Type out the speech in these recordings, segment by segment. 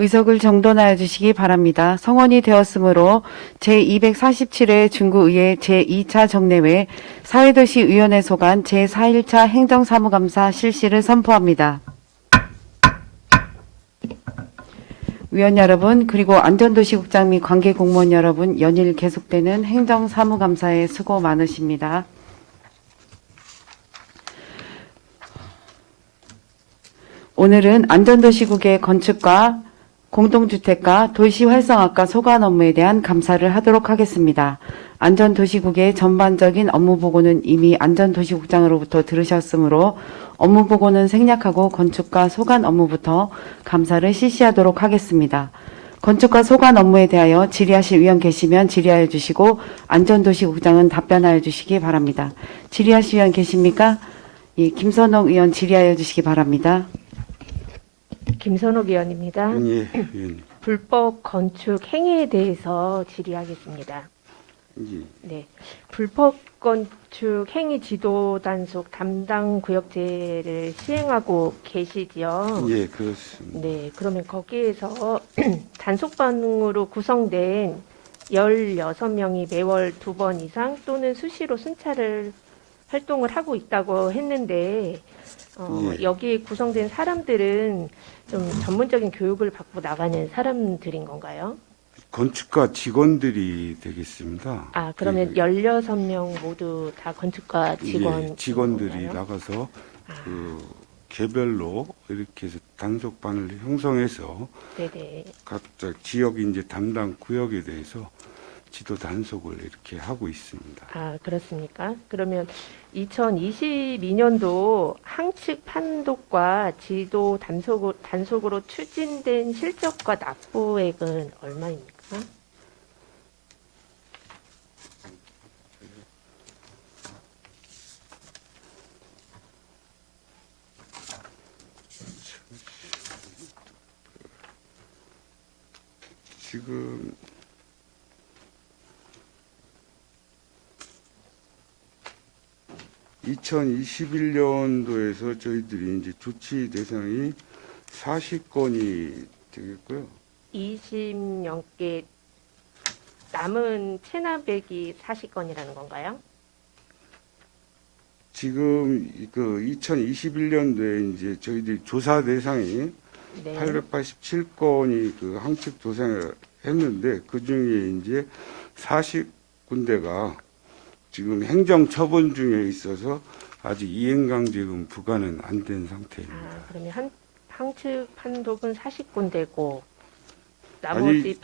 의석을 정돈하여 주시기 바랍니다. 성원이 되었으므로 제247회 중구의회 제2차 정례회 사회도시위원회 소관 제4일차 행정사무감사 실시를 선포합니다. 위원 여러분, 그리고 안전도시국장 및 관계공무원 여러분, 연일 계속되는 행정사무감사에 수고 많으십니다. 오늘은 안전도시국의 건축과 공동주택과 도시활성화과 소관 업무에 대한 감사를 하도록 하겠습니다. 안전도시국의 전반적인 업무 보고는 이미 안전도시국장으로부터 들으셨으므로 업무 보고는 생략하고 건축과 소관 업무부터 감사를 실시하도록 하겠습니다. 건축과 소관 업무에 대하여 질의하실 의원 계시면 질의하여 주시고 안전도시국장은 답변하여 주시기 바랍니다. 질의하실 의원 계십니까? 예, 김선옥 의원 질의하여 주시기 바랍니다. 김선옥 의원입니다. 예, 의원님. 불법 건축 행위에 대해서 질의하겠습니다. 예, 네, 불법 건축 행위 지도 단속 담당 구역제를 시행하고 계시지요. 예, 그렇습니다. 네, 그러면 거기에서 단속반으로 구성된 16명이 매월 2번 이상 또는 수시로 순찰을 활동을 하고 있다고 했는데 예. 여기에 구성된 사람들은 좀 전문적인 교육을 받고 나가는 사람들인 건가요? 건축가 직원들이 되겠습니다. 아, 그러면 16명 모두 다 건축가 직원 예, 직원들이 나가서 그 개별로 이렇게 해서 단속반을 형성해서 네네. 각자 지역 이제 담당 구역에 대해서 지도 단속을 이렇게 하고 있습니다. 아, 그렇습니까? 그러면 2022년도 항측 판독과 지도 단속으로 추진된 실적과 납부액은 얼마입니까? 지금 (2021년도에서) 저희들이 이제 조치 대상이 40건이 되겠고요. 20명께 남은 체납액이 40건이라는 건가요? 지금 그 2021년도에 이제 저희들이 조사 대상이 네. 887건이 그 항측 조사를 했는데 그 중에 이제 40군데가 지금 행정 처분 중에 있어서 아직 이행강제금 부과는 안 된 상태입니다. 아, 그러면 항측 판독은 40군데고 아니 나머지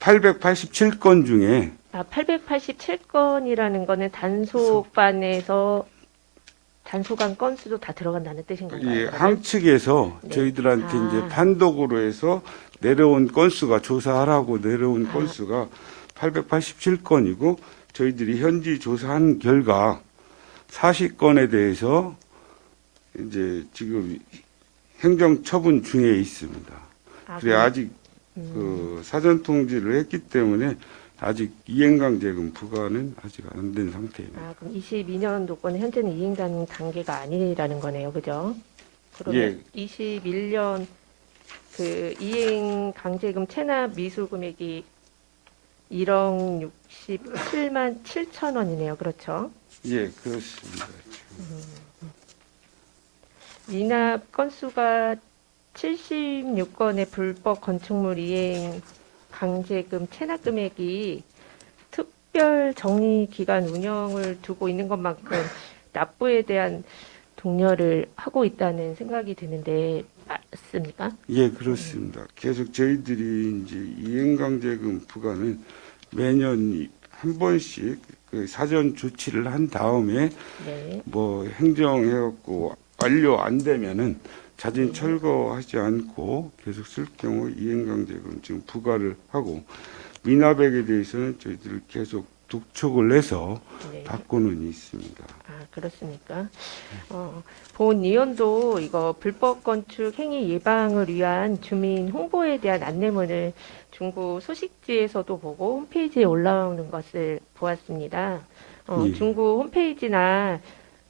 887건 중에 887건이라는 거는 단속반에서 단속한 건수도 다 들어간다는 뜻인 건가요? 예, 그러면? 항측에서 네. 저희들한테 아. 이제 단독으로 해서 내려온 건수가 조사하라고 내려온 아. 건수가 887건이고 저희들이 현지 조사한 결과 40건에 대해서 이제 지금 행정 처분 중에 있습니다. 아, 그래 아직 그 사전 통지를 했기 때문에 아직 이행강제금 부과는 아직 안 된 상태입니다. 아, 그럼 22년도 거는 현재는 이행된 단계가 아니라는 거네요, 그죠? 그러면 21년 그 이행 강제금 체납 미수 금액이 1억 67만 7천 원이네요, 그렇죠? 예, 그렇습니다. 미납 건수가 76건의 불법 건축물 이행 강제금 체납 금액이 특별 정리 기간 운영을 두고 있는 것만큼 납부에 대한 독려를 하고 있다는 생각이 드는데 맞습니까? 예, 그렇습니다. 계속 저희들이 이제 이행강제금 부과는 매년 한 번씩 그 사전 조치를 한 다음에 네. 뭐 행정해갖고 완료 안 되면은 자진 철거하지 않고 계속 쓸 경우 이행강제금 지금 부과를 하고 미납액에 대해서는 저희들 계속 독촉을 해서 네. 받고는 있습니다. 아, 그렇습니까? 본 의원도 이거 불법 건축 행위 예방을 위한 주민 홍보에 대한 안내문을 중구 소식지에서도 보고 홈페이지에 올라오는 것을 보았습니다. 예. 중구 홈페이지나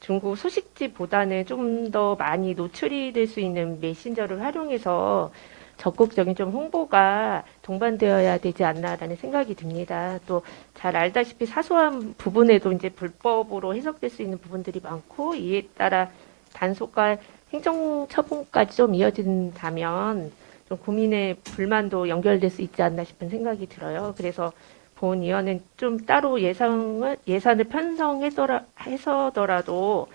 중구 소식지보다는 좀 더 많이 노출이 될 수 있는 메신저를 활용해서 적극적인 좀 홍보가 동반되어야 되지 않나라는 생각이 듭니다. 또 잘 알다시피 사소한 부분에도 이제 불법으로 해석될 수 있는 부분들이 많고 이에 따라 단속과 행정 처분까지 좀 이어진다면 좀 국민의 불만도 연결될 수 있지 않나 싶은 생각이 들어요. 그래서 본의원은 좀 따로 예산을 편성해서더라도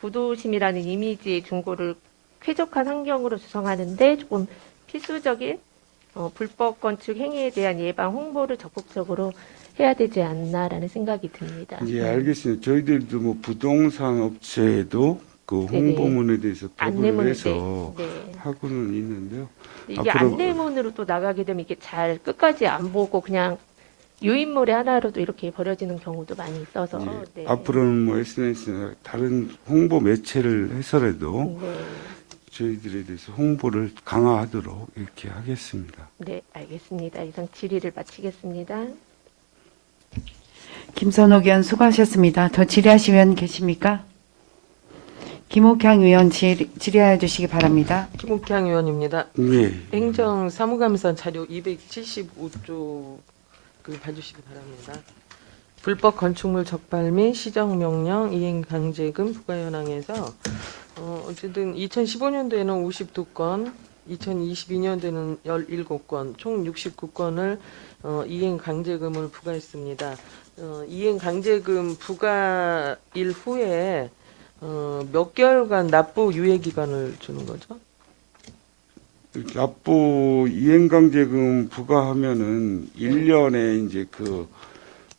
구도심이라는 이미지의 중고를 쾌적한 환경으로 조성하는데 조금 필수적인 불법 건축 행위에 대한 예방 홍보를 적극적으로 해야 되지 않나라는 생각이 듭니다. 예, 알겠습니다. 저희들도 뭐 부동산 업체에도 그 네네. 홍보문에 대해서 배부를 안내문을 해서 네. 하고는 있는데요. 이게 앞으로 안내문으로 또 나가게 되면 이게 잘 끝까지 안 보고 그냥 유인물의 하나로도 이렇게 버려지는 경우도 많이 있어서 예, 네. 앞으로는 뭐 SNS나 다른 홍보 매체를 해서라도 네. 저희들에 대해서 홍보를 강화하도록 이렇게 하겠습니다. 네, 알겠습니다. 이상 질의를 마치겠습니다. 김선옥 의원 수고하셨습니다. 더 질의하실 의원 계십니까? 김옥향 의원 질의해 주시기 바랍니다. 김옥향 의원입니다. 네. 행정 사무감사 자료 275쪽을 봐주시기 바랍니다. 불법 건축물 적발 및 시정명령 이행 강제금 부과 현황에서 어쨌든 2015년도에는 52건, 2022년도에는 17건, 총 69건을 이행 강제금을 부과했습니다. 이행 강제금 부과일 후에 몇 개월간 납부 유예 기간을 주는 거죠? 납부 이행강제금 부과하면은 1년에 이제 그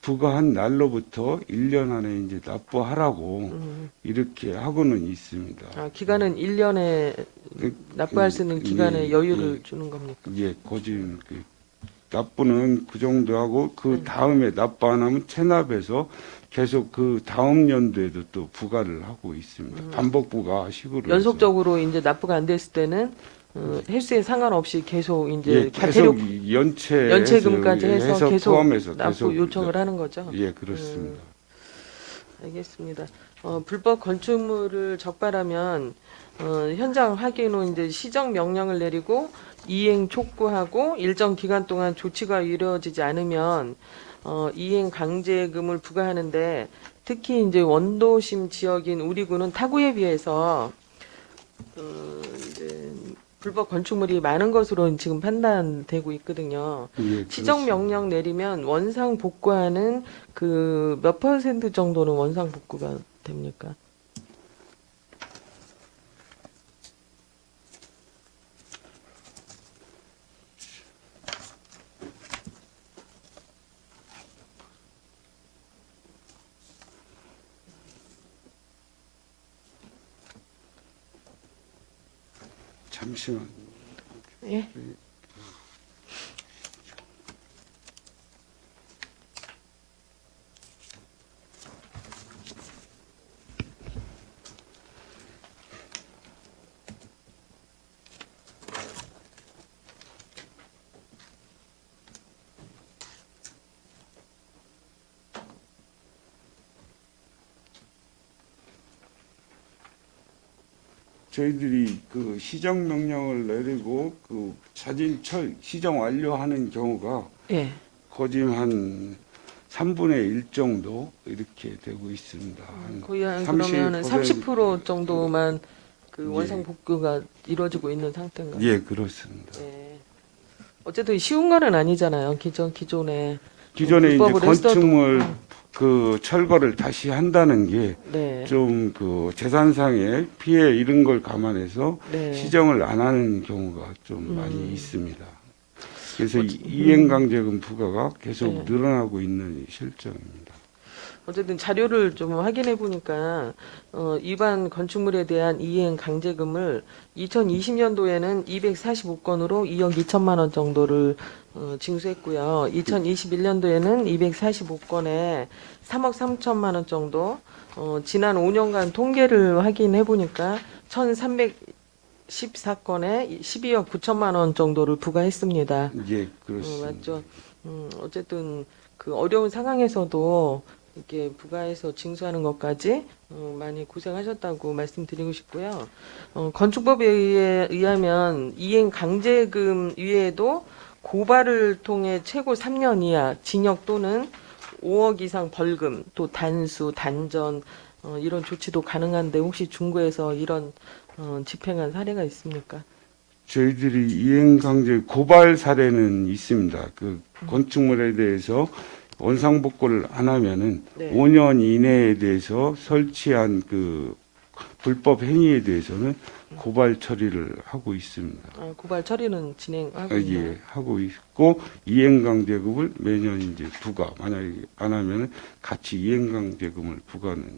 부과한 날로부터 1년 안에 이제 납부하라고 이렇게 하고는 있습니다. 아, 기간은 1년에 납부할 수 있는 기간의 예, 여유를 주는 겁니까? 예, 거진 그 납부는 그 정도 하고 그 다음에 납부 안 하면 체납해서 계속 그 다음 연도에도 또 부과를 하고 있습니다. 반복 부과식으로 해서. 연속적으로 이제 납부가 안 됐을 때는 횟수에 상관없이 계속 이제 예, 계속 연체금까지 해서 계속 포함해서 납부 계속 요청을 하는 거죠. 예, 그렇습니다. 알겠습니다. 불법 건축물을 적발하면 현장 확인 후 이제 시정 명령을 내리고 이행 촉구하고 일정 기간 동안 조치가 이루어지지 않으면 이행 강제금을 부과하는데 특히 이제 원도심 지역인 우리 군은 타구에 비해서 이제 불법 건축물이 많은 것으로 지금 판단되고 있거든요. 예, 시정 명령 내리면 원상 복구하는 그 몇 퍼센트 정도는 원상 복구가 됩니까? 잠시만. 예. 저희들이 그 시정 명령을 내리고 그 자진 시정 완료하는 경우가 예. 거진 한 3분의 1 정도 이렇게 되고 있습니다. 한 거의 한 30% 그러면은 30% 정도만 그 예. 원상 복구가 이루어지고 있는 상태인가요? 예, 그렇습니다. 예. 어쨌든 쉬운 거는 아니잖아요. 기존에 기존에 이제 불법으로 건축물 했어도, 그 철거를 다시 한다는 게 네. 좀 그 재산상의 피해 이런 걸 감안해서 네. 시정을 안 하는 경우가 좀 많이 있습니다. 그래서 이행강제금 부과가 계속 네. 늘어나고 있는 실정입니다. 어쨌든 자료를 좀 확인해 보니까 위반 건축물에 대한 이행 강제금을 2020년도에는 245건으로 2억 2천만 원 정도를 징수했고요. 2021년도에는 245건에 3억 3천만 원 정도. 지난 5년간 통계를 확인해 보니까 1,314건에 12억 9천만 원 정도를 부과했습니다. 예, 그렇습니다. 맞죠. 어쨌든 그 어려운 상황에서도 이렇게 부과해서 징수하는 것까지 많이 고생하셨다고 말씀드리고 싶고요. 건축법에 의하면 이행 강제금 이외에도 고발을 통해 최고 3년 이하 징역 또는 5억 이상 벌금, 또 단수, 단전 이런 조치도 가능한데 혹시 중구에서 이런 집행한 사례가 있습니까? 저희들이 이행강제 고발 사례는 있습니다. 그 건축물에 대해서 원상복구를 안 하면은 네. 5년 이내에 대해서 설치한 그 불법 행위에 대해서는 고발 처리를 하고 있습니다. 고발 처리는 진행하고 예, 있나요? 하고 있고 이행강제금을 매년 이제 부과, 만약에 안 하면은 같이 이행강제금을 부과는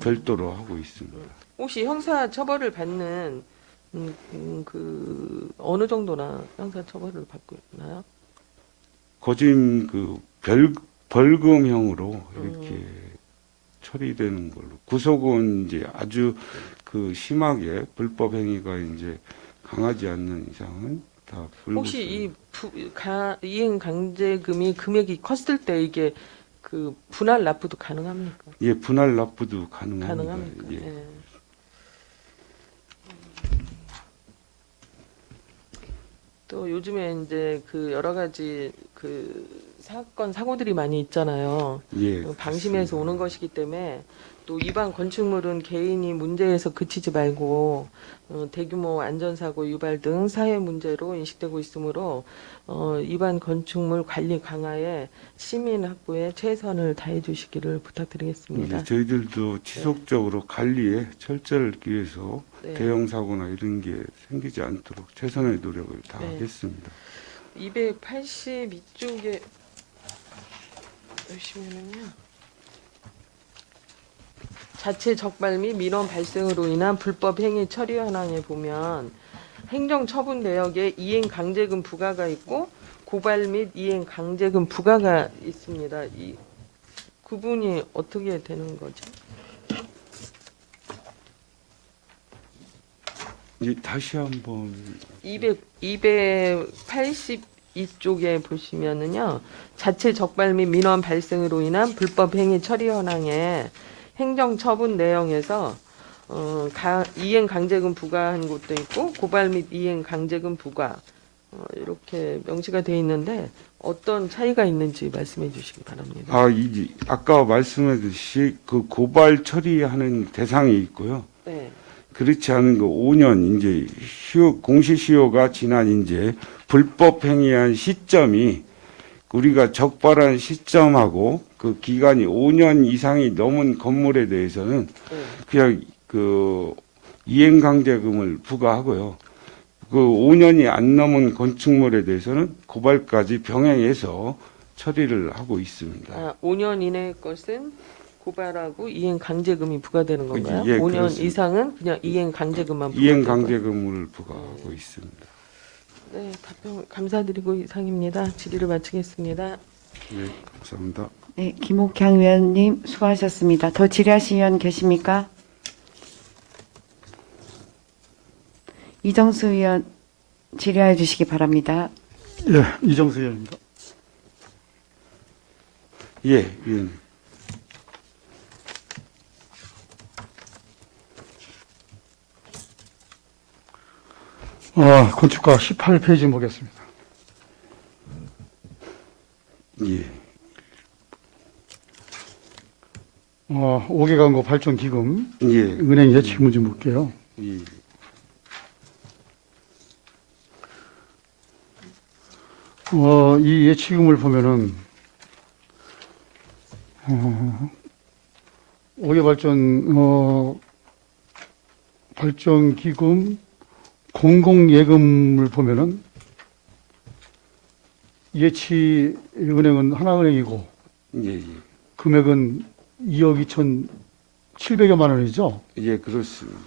별도로 하고 있습니다. 혹시 형사 처벌을 받는 그 어느 정도나 형사 처벌을 받고 있나요? 거진 그 벌금형으로 이렇게 처리되는 걸로. 구속은 이제 아주 그 심하게 불법 행위가 이제 강하지 않는 이상은 다 불구속. 혹시 이 이행 강제금이 금액이 컸을 때 이게 그 분할 납부도 가능합니까? 예, 분할 납부도 가능합니다. 가능합니까? 예. 예. 또 요즘에 이제 그 여러 가지 그 사건 사고들이 많이 있잖아요. 예, 방심해서 그렇습니다. 오는 것이기 때문에 또 일반 건축물은 개인이 문제에서 그치지 말고 대규모 안전사고 유발 등 사회 문제로 인식되고 있으므로 일반 건축물 관리 강화에 시민 확보에 최선을 다해 주시기를 부탁드리겠습니다. 예, 저희들도 지속적으로 관리에 철저를 기해서 네. 대형 사고나 이런 게 생기지 않도록 최선의 노력을 네. 다하겠습니다. 282쪽에 보시면은요. 자체 적발 및 민원 발생으로 인한 불법 행위 처리 현황에 보면 행정 처분 내역에 이행 강제금 부과가 있고 고발 및 이행 강제금 부과가 있습니다. 이 구분이 어떻게 되는 거죠? 예, 다시 한번 282쪽에 보시면은요. 자체 적발 및 민원 발생으로 인한 불법 행위 처리 현황에 행정 처분 내용에서 이행 강제금 부과한 곳도 있고 고발 및 이행 강제금 부과 이렇게 명시가 돼 있는데 어떤 차이가 있는지 말씀해 주시기 바랍니다. 아까 말씀하듯이 그 고발 처리하는 대상이 있고요. 네. 그렇지 않은 그 5년 이제 공시시효가 지난 이제 불법 행위한 시점이 우리가 적발한 시점하고 그 기간이 5년 이상이 넘은 건물에 대해서는 네. 그냥 그 이행강제금을 부과하고요. 그 5년이 안 넘은 건축물에 대해서는 고발까지 병행해서 처리를 하고 있습니다. 5년 이내의 것은 고발하고 이행 강제금이 부과되는 건가요? 예, 5년 그렇습니다. 이상은 그냥 이행 강제금만 부과되고. 이행강제금을 부과하고 있습니다. 네, 답변 감사드리고 이상입니다. 질의를 마치겠습니다. 네, 감사합니다. 네, 김옥향 위원님 수고하셨습니다. 더 질의하실 위원 계십니까? 이정수 위원 질의해 주시기 바랍니다. 예, 이정수 의원입니다. 예, 위원님. 건축가 18페이지 보겠습니다. 예, 5개 광고 발전 기금 예, 은행 예치 문제 묻게요. 예. 이 예치금을 보면은 5개 발전 기금 공공예금을 보면은 예치 은행은 하나은행이고 예, 예. 금액은 2억 2,700여만 원이죠. 예, 그렇습니다.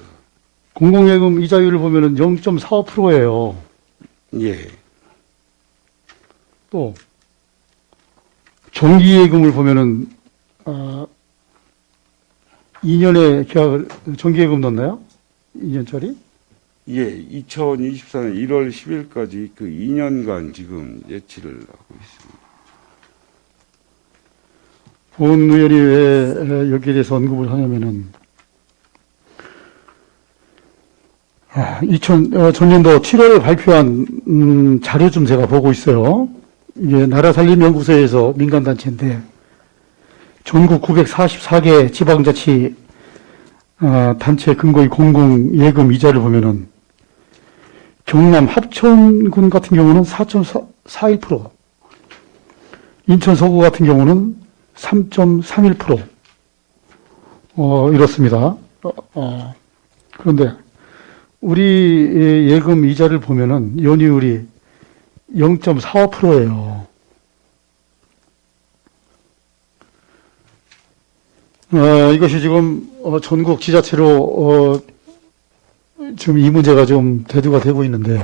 공공예금 이자율을 보면은 0.45%예요. 예, 또 정기예금을 보면은 2년에 계약을 정기예금 넣나요? 2년짜리? 예, 2024년 1월 10일까지 그 2년간 지금 예치를 하고 있습니다. 본 의원이 왜 여기에 대해서 언급을 하냐면은, 전년도 7월에 발표한 자료 좀 제가 보고 있어요. 이게 나라살림연구소에서 민간단체인데, 전국 944개 지방자치 단체 근거의 공공예금 이자를 보면은, 경남 합천군 같은 경우는 4.41%, 인천 서구 같은 경우는 3.31%, 이렇습니다. 그런데 우리 예금 이자를 보면은 연이율이 0.45%예요. 이것이 지금 전국 지자체로 지금 이 문제가 좀 대두가 되고 있는데,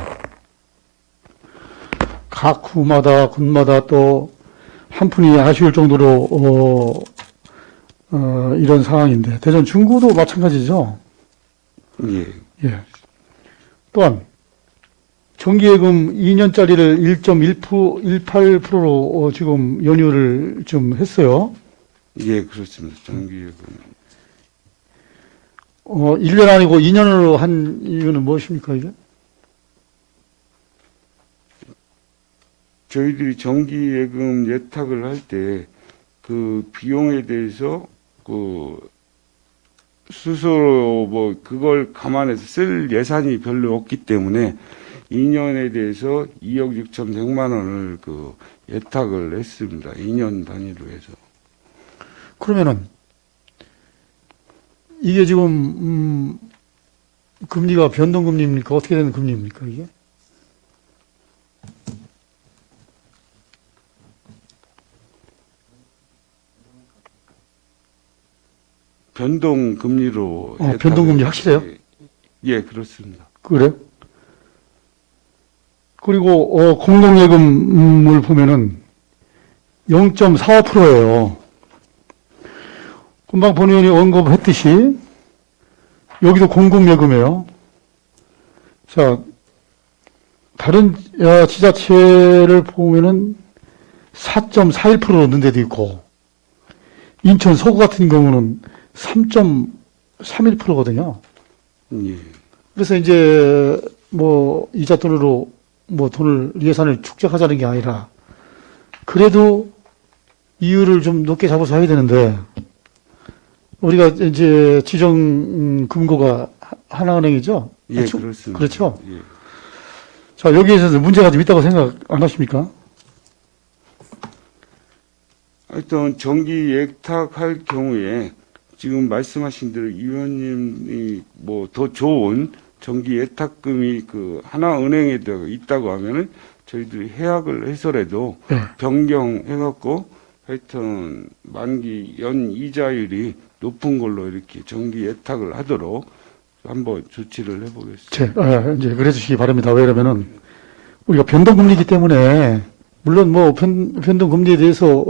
각 구마다 군마다 또 한푼이 아쉬울 정도로 이런 상황인데, 대전 중구도 마찬가지죠. 예. 예. 또한 정기예금 2년짜리를 1.18%로 지금 연휴를 좀 했어요. 예, 그렇습니다. 정기예금. 1년 아니고 2년으로 한 이유는 무엇입니까, 이게? 저희들이 정기예금 예탁을 할 때 그 비용에 대해서 그 스스로 뭐 그걸 감안해서 쓸 예산이 별로 없기 때문에 2년에 대해서 2억 6,100만 원을 그 예탁을 했습니다. 2년 단위로 해서. 그러면은 이게 지금 금리가 변동금리입니까? 어떻게 되는 금리입니까, 이게? 변동금리로. 변동금리 확실해요? 예, 그렇습니다. 그래? 그리고 공동예금을 보면은 0.45%예요. 금방 본 의원이 언급했듯이 여기도 공공예금이에요. 자, 다른 지자체를 보면은 4.41%로 는 데도 있고, 인천 서구 같은 경우는 3.31%거든요. 예. 그래서 이제 뭐 이자 돈으로 뭐 돈을 예산을 축적하자는 게 아니라, 그래도 이율을 좀 높게 잡아서 해야 되는데, 우리가 이제 지정 금고가 하나은행이죠? 예, 그렇습니다. 그렇죠? 예. 자, 여기에 서 문제가 좀 있다고 생각 안 하십니까? 하여튼 정기 예탁할 경우에 지금 말씀하신 대로 이 의원님이 뭐 더 좋은 정기 예탁금이 그 하나은행에 있다고 하면은 저희들이 해약을 해서라도 네. 변경해갖고 하여튼 만기 연 이자율이 높은 걸로 이렇게 정기 예탁을 하도록 한번 조치를 해보겠습니다. 이제 그래 주시기 바랍니다. 왜냐면은 우리가 변동금리이기 때문에, 물론 뭐 변동금리에 대해서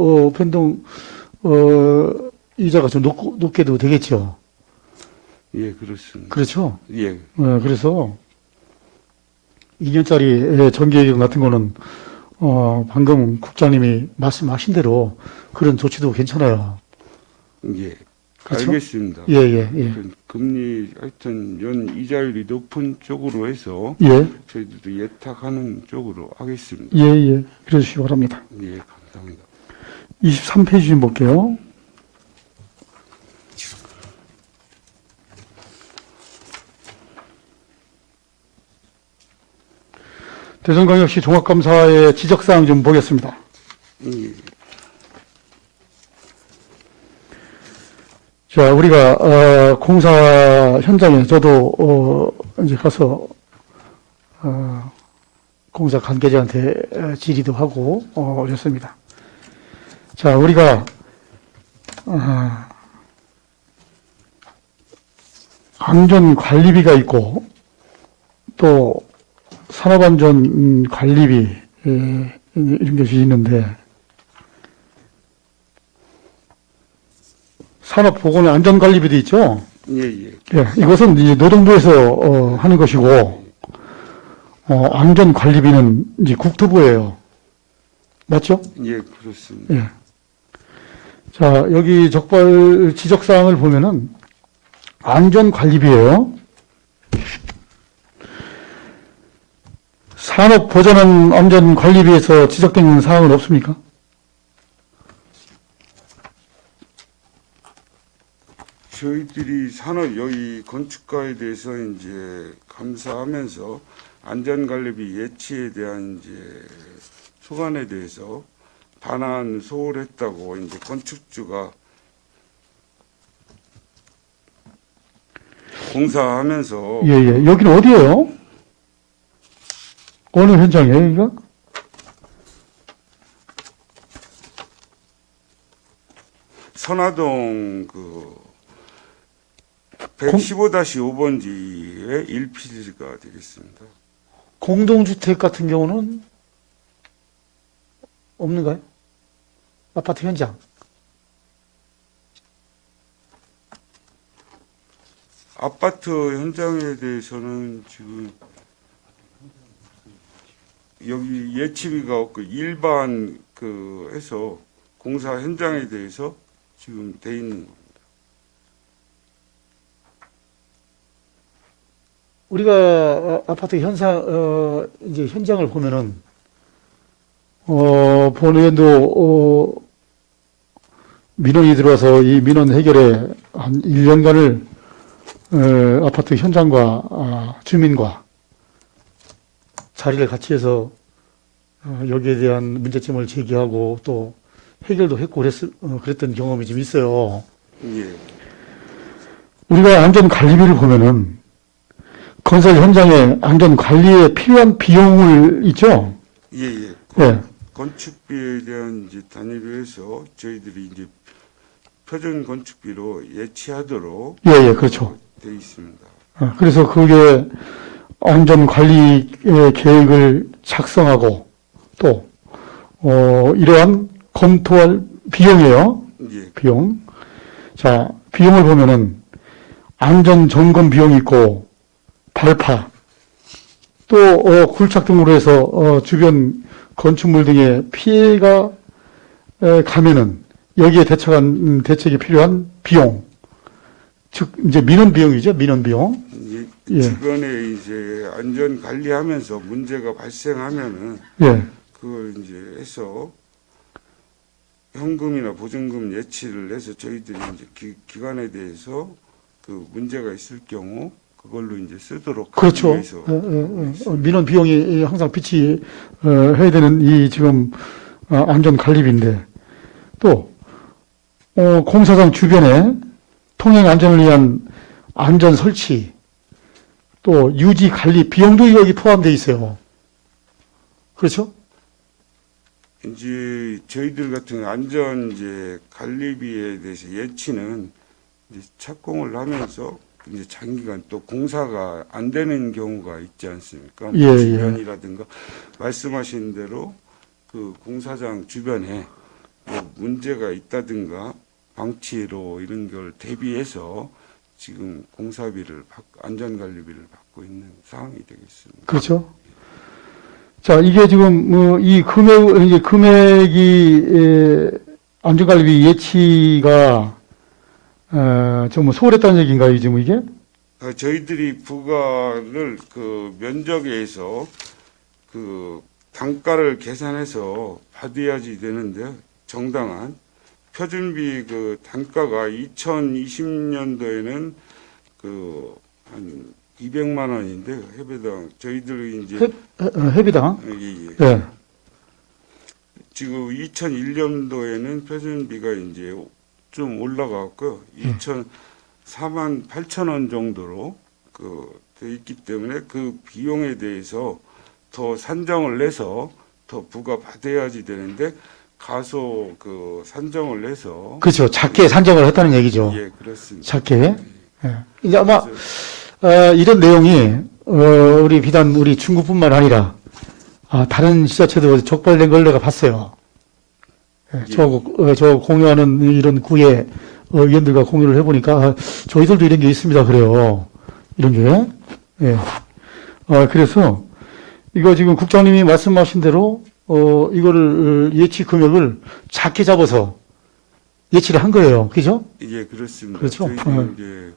이자가 좀 높게도 되겠죠. 예, 그렇습니다. 그렇죠? 예, 그래서 2년짜리 정기예금 같은 거는 방금 국장님이 말씀하신 대로 그런 조치도 괜찮아요. 예. 그렇죠? 알겠습니다. 예. 그 금리 하여튼 연 이자율이 높은 쪽으로 해서 예. 저희들도 예탁하는 쪽으로 하겠습니다. 예. 그래 주시기 바랍니다. 예, 감사합니다. 23페이지 좀 볼게요. 대전광역시 종합감사의 지적사항 좀 보겠습니다. 예, 자, 우리가 공사 현장에 저도 이제 가서 공사 관계자한테 질의도 하고 그랬습니다. 자, 우리가 안전관리비가 있고 또 산업안전관리비 이런 것이 있는데, 산업보건안전관리비도 있죠. 예. 예, 이것은 이제 노동부에서 하는 것이고, 안전관리비는 이제 국토부예요. 맞죠? 예, 그렇습니다. 예. 자, 여기 적발 지적사항을 보면은 안전관리비예요. 산업보전원 안전관리비에서 지적된 사항은 없습니까? 저희들이 산업 여기 건축가에 대해서 이제 감사하면서 안전관리비 예치에 대한 이제 소관에 대해서 반환 소홀했다고 이제 건축주가 공사하면서 예, 예. 여기는 어디예요? 어느 현장이에요, 여기가? 선화동 그 115-5번지의 1필지가 되겠습니다. 공동주택 같은 경우는 없는가요? 아파트 현장. 아파트 현장에 대해서는 지금 여기 예치비가 없고 일반 그 해서 공사 현장에 대해서 지금 돼 있는 겁니다. 우리가 아파트 이제 현장을 보면은, 본회의도, 민원이 들어와서 이 민원 해결에 한 1년간을, 아파트 현장과, 주민과 자리를 같이 해서, 여기에 대한 문제점을 제기하고 또 해결도 했고 그랬던 경험이 좀 있어요. 예, 우리가 안전관리비를 보면은, 건설 현장에 안전관리에 필요한 비용을 있죠? 예, 예. 예. 건축비에 대한 이제 단위로 해서 저희들이 이제 표준 건축비로 예치하도록 예, 예, 그렇죠. 돼 있습니다. 그래서 그게 안전관리 계획을 작성하고 또, 이러한 검토할 비용이에요. 예, 비용. 자, 비용을 보면은 안전점검 비용이 있고 발파 또, 굴착 등으로 해서, 주변 건축물 등의 피해가 가면은 여기에 대책이 필요한 비용. 즉, 이제 민원 비용이죠. 민원 비용. 예. 예. 주변에 이제 안전 관리하면서 문제가 발생하면은 예. 그걸 이제 해서 현금이나 보증금 예치를 해서 저희들이 이제 기관에 대해서 그 문제가 있을 경우 그걸로 이제 쓰도록 하기 그렇죠. 위해서 민원 비용이 항상 비치 해야 되는 이 지금 안전관리비인데 또 공사장 주변에 통행 안전을 위한 안전 설치 또 유지 관리 비용도 여기 포함되어 있어요. 그렇죠? 이제 저희들 같은 안전 이제 관리비에 대해서 예치는 이제 착공을 하면서 이제 장기간 또 공사가 안 되는 경우가 있지 않습니까? 예, 예. 주변이라든가 말씀하신 대로 그 공사장 주변에 뭐 문제가 있다든가 방치로 이런 걸 대비해서 지금 공사비를 안전관리비를 받고 있는 상황이 되겠습니다. 그렇죠. 자, 이게 지금 이 금액이 안전관리비 예치가 좀 소홀했다는 얘기인가요, 지금 이게? 저희들이 부가를 그 면적에서 그 단가를 계산해서 받아야지 되는데 정당한 표준비 그 단가가 2020년도에는 그 한 200만 원인데 해배당 저희들이 이제 회비당? 예, 예. 예. 지금 2001년도에는 표준비가 이제 좀 올라갔고요. 4만 8천 원 정도로 돼 있기 때문에 그 비용에 대해서 더 산정을 내서 더 부가 받아야지 되는데 가소 그 산정을 해서 그렇죠. 작게 산정을 했다는 얘기죠. 예, 그렇습니다. 작게. 예. 이제 아마 이런 내용이 우리 비단 우리 중구뿐만 아니라 다른 지자체도 적발된 걸 내가 봤어요. 예. 저 공유하는 이런 구의 의원들과 공유를 해보니까 저희들도 이런 게 있습니다. 그래요. 이런 게. 예. 그래서 이거 지금 국장님이 말씀하신 대로 이거를 예치 금액을 작게 잡아서 예치를 한 거예요. 그죠? 예, 그렇습니다. 그렇죠. 저희도 이제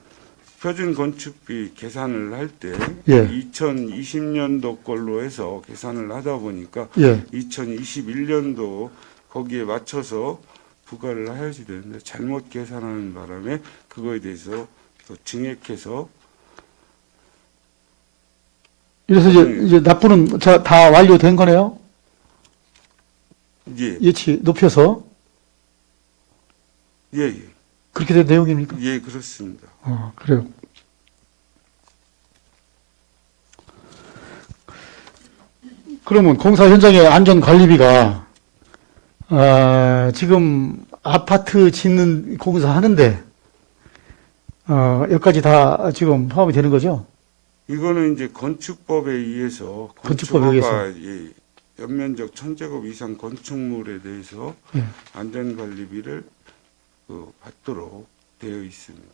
표준 건축비 계산을 할 때 예. 2020년도 걸로 해서 계산을 하다 보니까 예. 2021년도 거기에 맞춰서 부과를 해야지 되는데 잘못 계산하는 바람에 그거에 대해서 또 증액해서 이래서 이제 납부는 다 완료된 거네요. 예, 예치 높여서 예, 예, 그렇게 된 내용입니까? 예, 그렇습니다. 그래요. 그러면 공사 현장의 안전 관리비가 지금 아파트 짓는 공사 하는데 여기까지 다 지금 포함이 되는 거죠? 이거는 이제 건축법에 의해서 건축법에 건축허가 예, 연면적 1000제곱 이상 건축물에 대해서 예. 안전관리비를 받도록 되어 있습니다.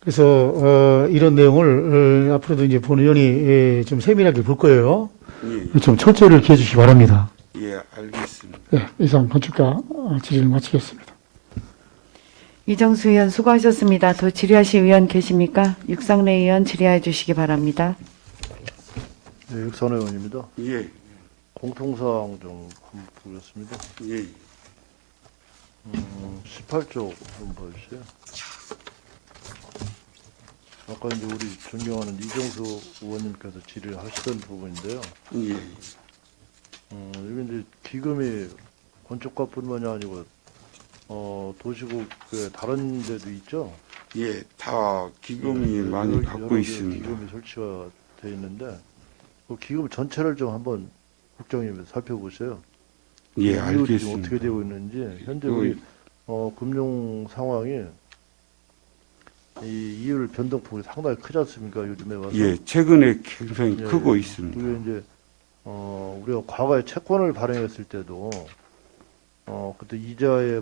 그래서 이런 내용을 앞으로도 이제 본 의원이 좀 세밀하게 볼 거예요. 예, 좀 철저히 기해 주시기 바랍니다. 예, 알겠습니다. 네, 이상 건축가 질의를 마치겠습니다. 이정수 의원 수고하셨습니다. 더 질의하실 의원 계십니까? 육상래 의원 질의해 주시기 바랍니다. 네, 육선 의원입니다. 예, 공통사항 좀 한번 보겠습니다. 예, 18쪽 한번 봐주세요. 아까 이제 우리 존경하는 이정수 의원님께서 질의를 하시던 부분인데요. 예, 여기 이제 기금이 건축가뿐만이 아니고 도시국의 다른 데도 있죠. 예, 다 기금이 많이 여러 갖고 개 있습니다. 기금이 설치가 돼 있는데 그 기금 전체를 좀 한번 국장님이 살펴보세요. 예, 이율이 좀 알겠습니다. 어떻게 되고 있는지 현재 이거- 우리 금융 상황이 이 이율 변동폭이 상당히 크지 않습니까? 요즘에 와서 예, 최근에 굉장히 예, 크고 예. 있습니다. 그게 이제 우리가 과거에 채권을 발행했을 때도 그때 이자에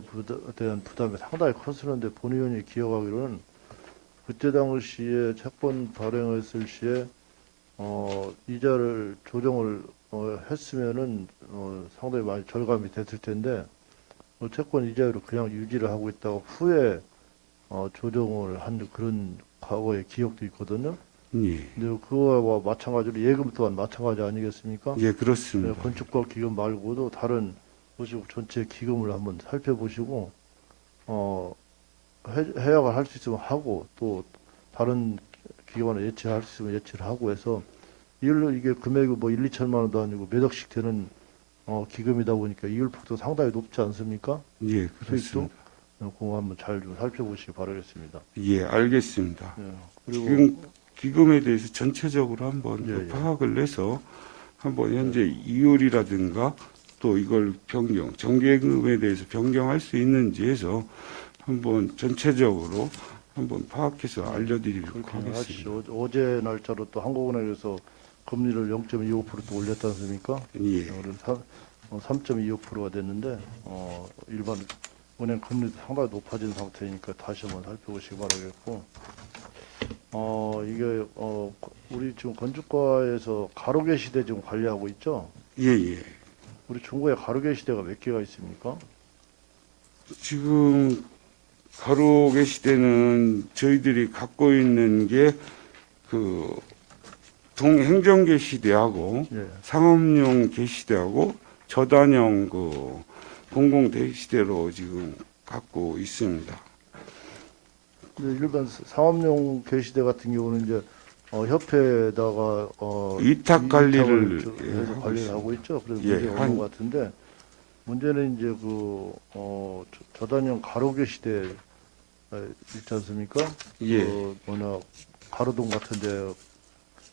대한 부담이 상당히 컸었는데 본 의원이 기억하기로는 그때 당시에 채권 발행했을 시에 이자를 조정을 했으면은 상당히 많이 절감이 됐을 텐데 채권 이자율을 그냥 유지를 하고 있다가 후에 조정을 한 그런 과거의 기억도 있거든요. 예, 근데 그거와 마찬가지로 예금 또한 마찬가지 아니겠습니까? 예, 그렇습니다. 건축가 기금 말고도 다른 도시국 전체 기금을 한번 살펴보시고 해약을 할 수 있으면 하고 또 다른 기관에 예치할 수 있으면 예치를 하고 해서 이게 금액이 뭐 1, 2천만 원도 아니고 몇 억씩 되는 기금이다 보니까 이율폭도 상당히 높지 않습니까? 예, 수익도 그렇습니다. 그거 한번 잘 좀 살펴보시기 바라겠습니다. 예, 알겠습니다. 예. 그리고 지금 기금에 대해서 전체적으로 한번 예, 또 예. 파악을 해서 한번 현재 이율이라든가 또 이걸 정기예금에 대해서 변경할 수 있는지 해서 한번 전체적으로 한번 파악해서 알려드리도록 그렇게 하겠습니다. 하시죠. 어제 날짜로 또 한국은행에서 금리를 0.25% 올렸지 않습니까? 예, 그럼 3.25%가 됐는데 일반 은행 금리도 상당히 높아진 상태니까 다시 한번 살펴보시기 바라겠고 이게 우리 지금 건축가에서 가로개 시대 지금 관리하고 있죠? 예, 예. 우리 중국에 가로개 시대가 몇 개가 있습니까? 지금 가로개 시대는 저희들이 갖고 있는 게 그 동행정계 시대하고 예. 상업용 개시대하고 저단형 그 공공 대시대로 지금 갖고 있습니다. 근데 일반 상업용 개시대 같은 경우는 이제 협회에다가 위탁 관리를 위탁을 예, 해서 하고 관리를 있습니다. 하고 있죠. 그래서 예, 문제 없는 것 같은데 문제는 이제 저단형 가로개 시대 있지 않습니까? 예, 가로동 같은데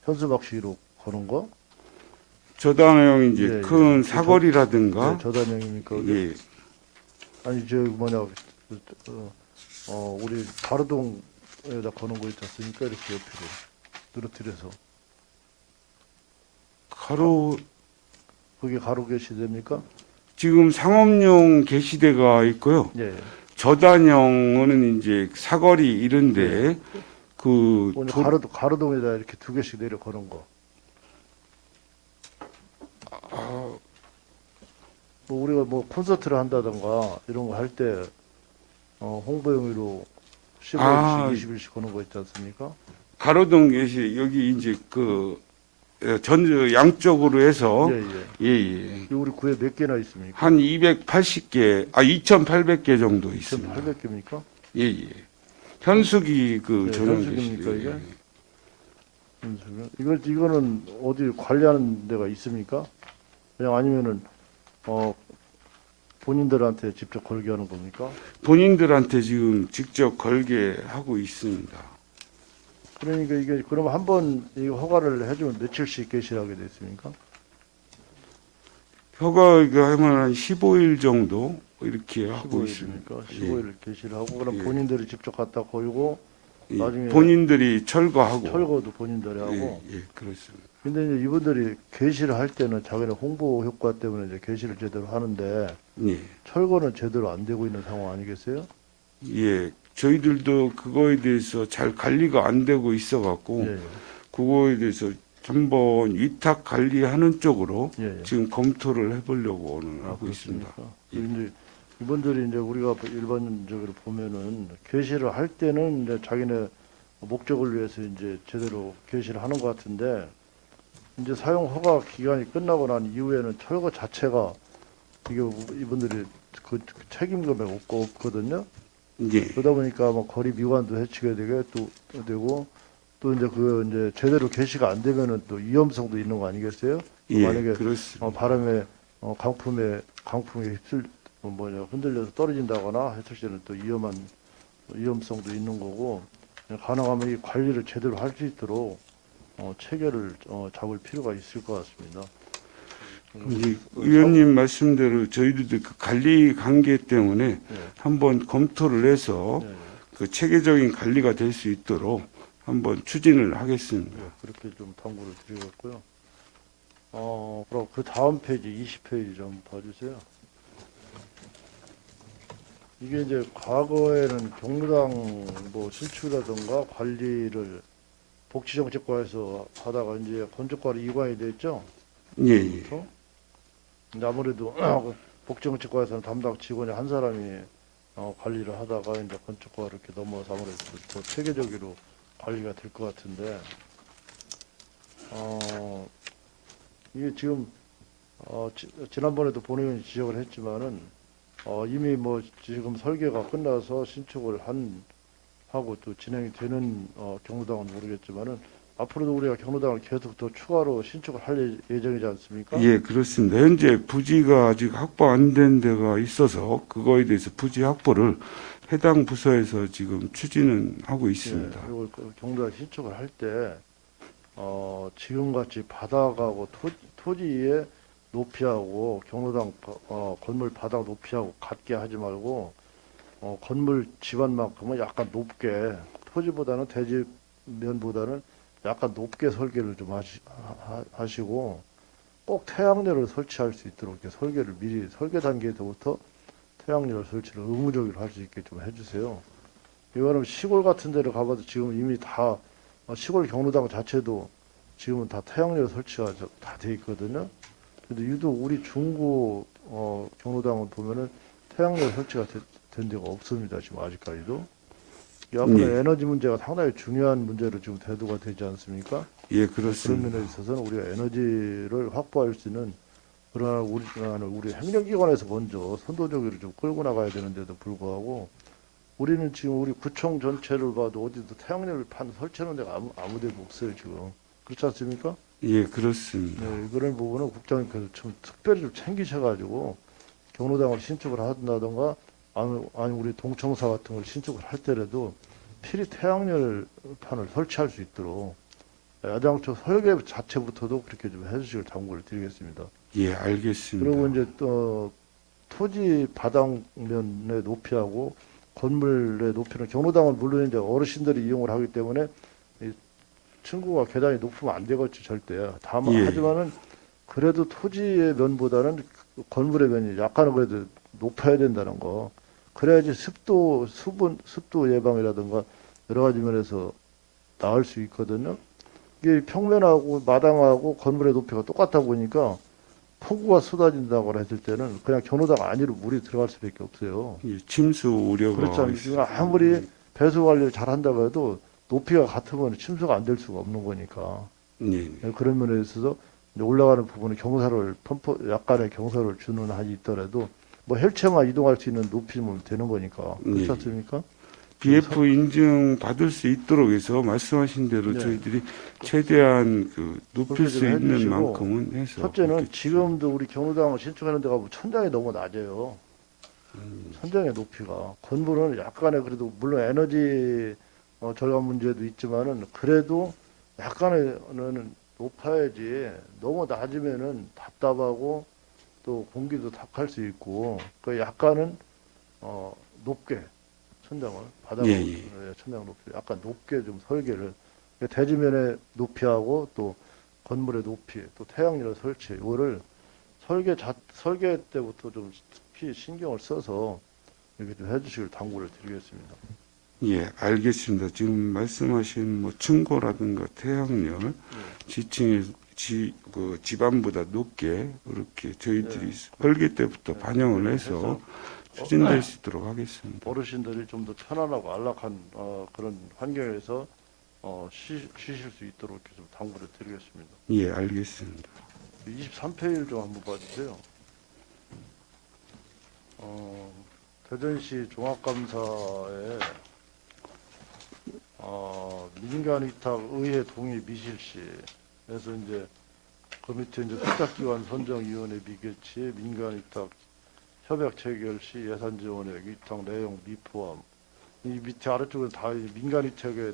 현수막시로 거는 거? 저단형 이제 예, 예. 큰 사거리라든가 네, 저단형입니까? 그게? 예, 아니 우리 가로동에다 거는 거 있지 않습니까? 이렇게 옆으로 누르뜨려서 가로 그게 가로개 시대입니까? 지금 상업용 개시대가 있고요. 예. 저단형은 이제 사거리 이런데 그 오늘 도- 가로동에다 이렇게 두 개씩 내려 거는 거. 뭐 우리가 뭐 콘서트를 한다던가 이런 거 할 때 홍보용으로 15일씩, 20일씩 거는 거 있지 않습니까? 가로등 게시 여기 이제 전 양쪽으로 해서 예, 예. 예. 우리 구에 몇 개나 있습니까? 한 280개, 2,800개 정도 있습니다. 1,800개입니까? 예. 현수기 네, 전용 현수기입니까, 게시. 이게? 이거는 어디 관리하는 데가 있습니까? 그냥 아니면은 본인들한테 직접 걸게 하는 겁니까? 본인들한테 지금 직접 걸게 하고 있습니다. 그러니까 이게 그러면 한번 이 허가를 해주면 며칠씩 게시하게 됐습니까? 허가가 하면 한 15일 정도 이렇게 하고 있습니다. 15일입니까? 15일 게시를 하고 그럼 예. 본인들이 직접 갖다 걸고 예. 나중에 본인들이 철거하고. 철거도 본인들이 하고. 예, 그렇습니다. 근데 이제 이분들이 게시를 할 때는 자기네 홍보 효과 때문에 이제 게시를 제대로 하는데 예. 철거는 제대로 안 되고 있는 상황 아니겠어요? 예. 저희들도 그거에 대해서 잘 관리가 안 되고 있어 갖고 예, 그거에 대해서 한번 위탁 관리하는 쪽으로 예, 예. 지금 검토를 해보려고 오늘 하고 있습니다. 그렇습니까? 예. 이제 이분들이 이제 우리가 일반적으로 보면은 게시를 할 때는 이제 자기네 목적을 위해서 이제 제대로 게시를 하는 것 같은데 이제 사용 허가 기간이 끝나고 난 이후에는 철거 자체가 이게 이분들이 그 책임감이 없거든요. 예. 그러다 보니까 뭐 거리 미관도 해치게 되고 또 이제 이제 제대로 게시가 안 되면은 또 위험성도 있는 거 아니겠어요? 예, 만약에 그렇습니다. 바람에 강풍에 흔들려서 떨어진다거나 했을 때는 또 위험성도 있는 거고 가능하면 이 관리를 제대로 할 수 있도록 체계를 잡을 필요가 있을 것 같습니다. 이제 의원님 말씀대로 저희들도 그 관리 관계 때문에 네. 한번 검토를 해서 네, 그 체계적인 관리가 될 수 있도록 한번 추진을 하겠습니다. 네, 그렇게 좀 당부를 드리겠고요. 그럼 그 다음 페이지 20페이지 좀 봐주세요. 이게 이제 과거에는 경로당 뭐 신축이라든가 관리를 복지정책과에서 하다가 이제 건축과로 이관이 됐죠. 예. 그렇죠? 근데 아무래도 복지정책과에서는 담당 직원이 한 사람이 관리를 하다가 이제 건축과 이렇게 넘어서 아무래도 더 체계적으로 관리가 될 것 같은데 이게 지금 지난번에도 본의원이 지적을 했지만은 이미 뭐 지금 설계가 끝나서 신축을 하고 또 진행이 되는 경로당은 모르겠지만은 앞으로도 우리가 경로당을 계속 더 추가로 신축을 할 예정이지 않습니까? 예, 그렇습니다. 현재 부지가 아직 확보 안 된 데가 있어서 그거에 대해서 부지 확보를 해당 부서에서 지금 추진은 하고 있습니다. 예, 그리고 그 경로당 신축을 할 때 지금같이 바닥하고 토지의 높이하고 경로당 건물 바닥 높이하고 같게 하지 말고 건물 지반만큼은 약간 높게 토지보다는 대지면보다는 약간 높게 설계를 좀 하시고 꼭 태양열을 설치할 수 있도록 이렇게 설계를 미리 설계 단계에서부터 태양열 설치를 의무적으로 할 수 있게 좀 해주세요. 이거는 시골 같은 데를 가봐도 지금 이미 다 시골 경로당 자체도 지금은 다 태양열 설치가 다 돼 있거든요. 근데 유독 우리 중구 경로당을 보면은 태양열 설치가 된 데가 없습니다. 지금 아직까지도. 이 앞으로 예. 에너지 문제가 상당히 중요한 문제로 지금 대두가 되지 않습니까? 예, 그런 그렇습니다. 면에 있어서는 우리가 에너지를 확보할 수 있는 그러나 우리 행정기관에서 먼저 선도적으로 좀 끌고 나가야 되는데도 불구하고 우리는 지금 우리 구청 전체를 봐도 어디도 태양열 판 설치하는 데가 아무 데도 없어요 지금. 그렇지 않습니까? 예, 그렇습니다. 네, 그런 부분은 국장님께서 좀 특별히 좀 챙기셔가지고 경로당을 신축을 한다던가 아니 우리 동청사 같은 걸 신축을 할 때라도 필히 태양열 판을 설치할 수 있도록 야당초 설계 자체부터도 그렇게 좀 해주시길 당부를 드리겠습니다. 예, 알겠습니다. 그리고 이제 또 토지 바닥면의 높이하고 건물의 높이는 경로당은 물론 이제 어르신들이 이용을 하기 때문에 이 층고가 계단이 높으면 안 되겠죠 절대. 다만 예. 하지만은 그래도 토지의 면보다는 건물의 면이 약간은 그래도 높아야 된다는 거. 그래야지 습도 예방이라든가 여러 가지 면에서 나을 수 있거든요. 이게 평면하고 마당하고 건물의 높이가 똑같다 보니까 폭우가 쏟아진다고 했을 때는 그냥 경로당 안으로 물이 들어갈 수밖에 없어요. 예, 침수 우려가 그렇죠. 있습니다. 아무리 배수 관리를 잘한다고 해도 높이가 같으면 침수가 안 될 수가 없는 거니까. 예, 그런 면에 있어서 이제 올라가는 부분은 경사를 약간의 경사를 주는 한이 있더라도 뭐 헬체만 이동할 수 있는 높이면 되는 거니까. 그렇지 예. 않습니까? BF 인증 받을 수 있도록 해서 말씀하신 대로 네. 저희들이 최대한 높일 그렇게 수 좀 있는 해주시고, 만큼은 해서 첫째는 그렇게 지금도 우리 경로당 신축하는 데가 천장이 너무 낮아요. 천장의 높이가. 건물은 약간의 그래도 물론 에너지 절감 문제도 있지만은 그래도 약간은 높아야지 너무 낮으면은 답답하고 또 공기도 탁할 수 있고 그 약간은 높게 천장을 바닥으로 예, 예. 천장 높이 약간 높게 좀 설계를 대지면의 높이하고 또 건물의 높이 또 태양열 설치 이거를 설계 때부터 좀 특히 신경을 써서 이렇게 좀 해주시길 당부를 드리겠습니다. 예, 알겠습니다. 지금 말씀하신 뭐 층고라든가 태양열 지층의 지반보다 높게 그렇게 저희들이 설계 때부터 반영을 해서 추진될 수 있도록 하겠습니다. 어르신들이 좀 더 편안하고 안락한 그런 환경에서 쉬실 수 있도록 이렇게 좀 당부를 드리겠습니다. 예, 알겠습니다. 23페이지 좀 한번 봐주세요. 대전시 종합감사에 민간위탁 의회 동의 미실시 그래서 이제 그 밑에 이제 투자기관 선정위원회 미개치 민간위탁 협약 체결 시 예산 지원액 위탁 내용 미포함 이 밑에 아래쪽은 다 민간위탁에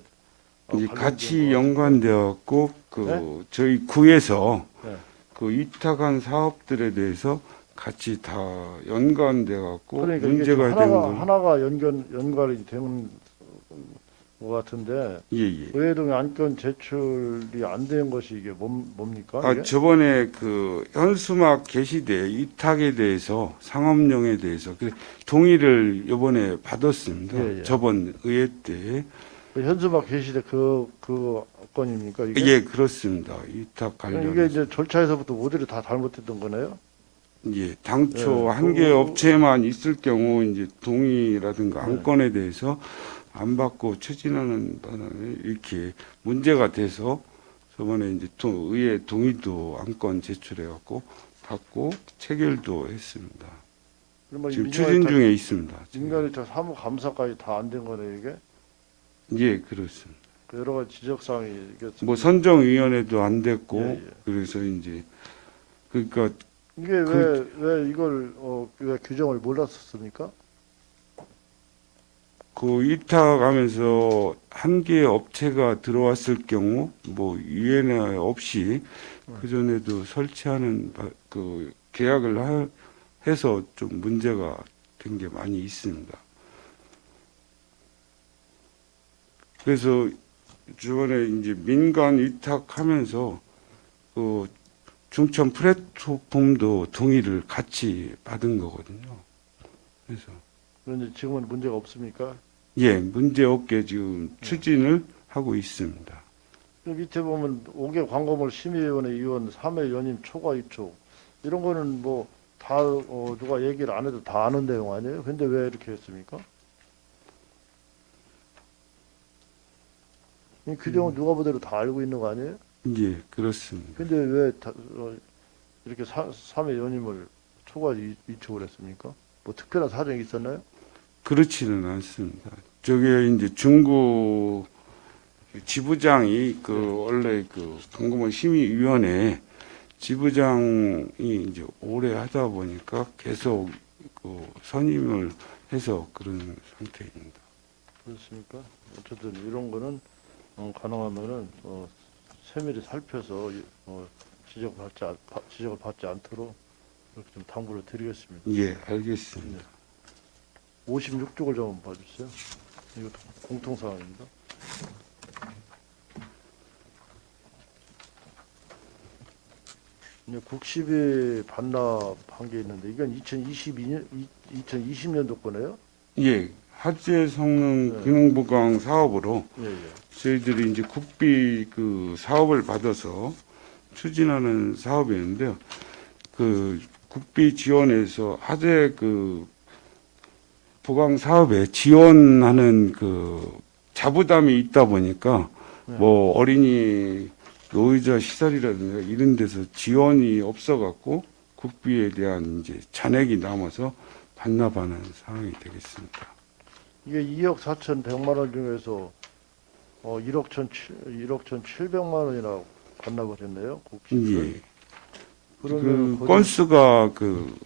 이제 같이 연관되어 갖고 네? 저희 구에서 네. 그 위탁한 사업들에 대해서 같이 다 연관되어 갖고 그러니까 이게 문제가 지금 된 걸. 하나가 연관이 되는 것 같은데 예, 예. 의회동의 안건 제출이 안 된 것이 이게 뭡니까? 아, 이게? 저번에 현수막 게시대 위탁에 대해서 상업용에 대해서 동의를 이번에 받았습니다. 예, 예. 저번 의회 때. 그 현수막 게시대 그 건입니까? 이게? 예, 그렇습니다. 위탁 그럼 관련. 이게 이제 절차에서부터 모델이 다 잘못했던 거네요? 예, 당초 예, 한 개 업체만 있을 경우 이제 동의라든가 네. 안건에 대해서 안 받고 추진하는 바람에 이렇게 문제가 돼서 저번에 이제 의회 동의도 안건 제출해 갖고 받고 체결도 했습니다. 그러면 지금 추진 중에 있습니다. 민간위탁 사무감사까지 다 안 된 거네 이게? 예, 그렇습니다. 그 여러 가지 지적사항이 이게 뭐 선정위원회도 안 됐고 예, 예. 그래서 이제 그러니까 이게 왜 이걸 왜 규정을 몰랐었습니까? 그 위탁하면서 한 개의 업체가 들어왔을 경우 뭐 위원회 없이 그 전에도 설치하는 그 계약을 해서 좀 문제가 된 게 많이 있습니다. 그래서 저번에 이제 민간 위탁하면서 그 중천 플랫폼도 동의를 같이 받은 거거든요. 그래서 그런데 지금은 문제가 없습니까? 예, 문제 없게 지금 추진을 하고 있습니다. 그 밑에 보면 5개 광고물 심의위원회 위원 3회 연임 초과 위촉 이런 거는 뭐 다 누가 얘기를 안 해도 다 아는 내용 아니에요? 근데 왜 이렇게 했습니까? 이 규정은 누가 보더라도 다 알고 있는 거 아니에요? 예, 그렇습니다. 근데 왜 이렇게 3회 연임을 초과 위촉을 했습니까? 뭐 특별한 사정이 있었나요? 그렇지는 않습니다. 저게 이제 중구 지부장이 원래 광고물 심의위원회 지부장이 이제 오래 하다 보니까 계속 선임을 해서 그런 상태입니다. 그렇습니까? 어쨌든 이런 거는 가능하면은 세밀히 살펴서 지적을 받지 않도록 이렇게 좀 당부를 드리겠습니다. 예, 알겠습니다. 56쪽을 좀 봐주세요. 이거 공통사항입니다. 이제 국시비 반납한 게 있는데 이건 2020년도 거네요. 예, 화재 성능 네. 기능 보강 사업으로 예, 예. 저희들이 이제 국비 사업을 받아서 추진하는 사업이었는데요. 그 국비 지원에서 하재 그 보강 사업에 지원하는 그 자부담이 있다 보니까 뭐 어린이 노이자 시설이라든가 이런 데서 지원이 없어갖고 국비에 대한 이제 잔액이 남아서 반납하는 상황이 되겠습니다. 이게 2억 4,100만 원 중에서 1억 1,700만 원이나 반납을 했네요. 국비를. 예. 그러면 그 건수가 그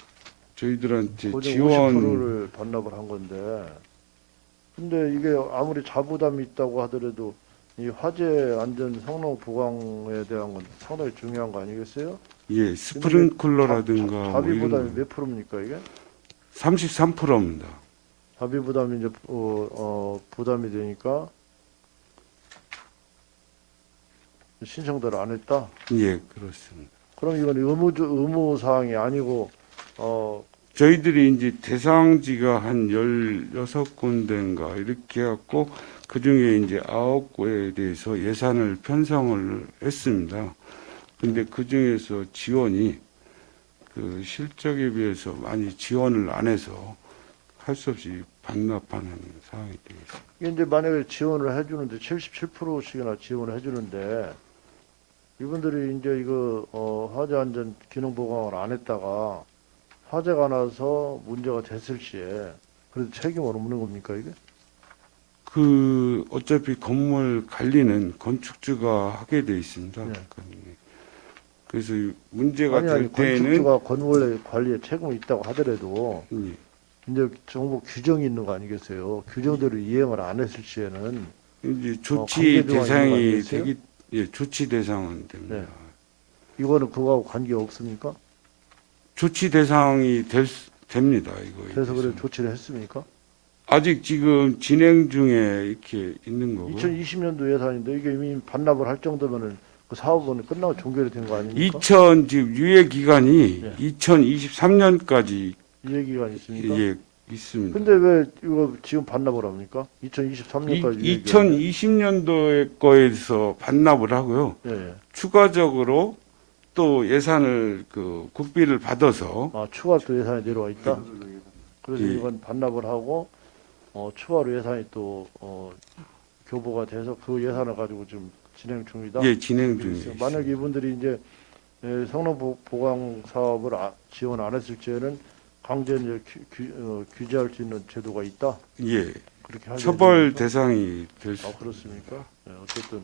저희들한테 지원 50%를 반납을 한 건데, 근데 이게 아무리 자부담이 있다고 하더라도 이 화재 안전 성능 보강에 대한 건 상당히 중요한 거 아니겠어요? 예 스프링클러라든가 뭐 자비 이런 부담이 거 몇 프로입니까 이게? 33%입니다. 자비 부담이 이제 부담이 되니까 신청대로 안 했다. 예 그렇습니다. 그럼 이건 의무 사항이 아니고 저희들이 이제 대상지가 한 16군데인가 이렇게 해갖고 그 중에 이제 9곳에 대해서 예산을 편성을 했습니다. 근데 그 중에서 지원이 그 실적에 비해서 많이 지원을 안 해서 할 수 없이 반납하는 상황이 되겠습니다. 이게 이제 만약에 지원을 해주는데 77%씩이나 지원을 해주는데 이분들이 이제 이거 화재 안전 기능 보강을 안 했다가 화재가 나서 문제가 됐을 시에 그래도 책임은 없는 겁니까 이게? 그 어차피 건물 관리는 건축주가 하게 돼 있습니다. 네. 그래서 문제가 아니 될 때는 건축주가 건물 관리에 책임이 있다고 하더라도 예, 이제 정부 규정이 있는 거 아니겠어요? 규정대로 이행을 안 했을 시에는 이제 조치 관계 조항이 있는 거 대상이 아니겠어요? 되기 조치 대상은 됩니다. 네. 이거는 그거하고 관계 없습니까? 조치 대상이 됩니다. 이거 그래서 그래 조치를 했습니까? 아직 지금 진행 중에 이렇게 있는 거고 2020년도 예산인데 이게 이미 반납을 할 정도면은 그 사업은 끝나고 종결이 된 거 아닙니까? 지금 유예 기간이 네. 2023년까지 이 얘기가 있습니까? 예, 있습니다. 근데 왜 이거 지금 반납을 합니까? 2023년까지 2020년도에 거에서 반납을 하고요. 예, 예. 추가적으로 또 예산을 그 국비를 받아서 추가 또 예산이 내려와 있다. 그래서 예. 이건 반납을 하고 추가로 예산이 또 교부가 돼서 그 예산을 가지고 지금 진행 중이다. 예 진행 중이에요. 만약 이분들이 이제 성능 보강 사업을 지원 안 했을 때는 강제 이제 규제할 수 있는 제도가 있다. 예 그렇게 하게 처벌 되니까? 대상이 될 수. 그렇습니까? 네, 어쨌든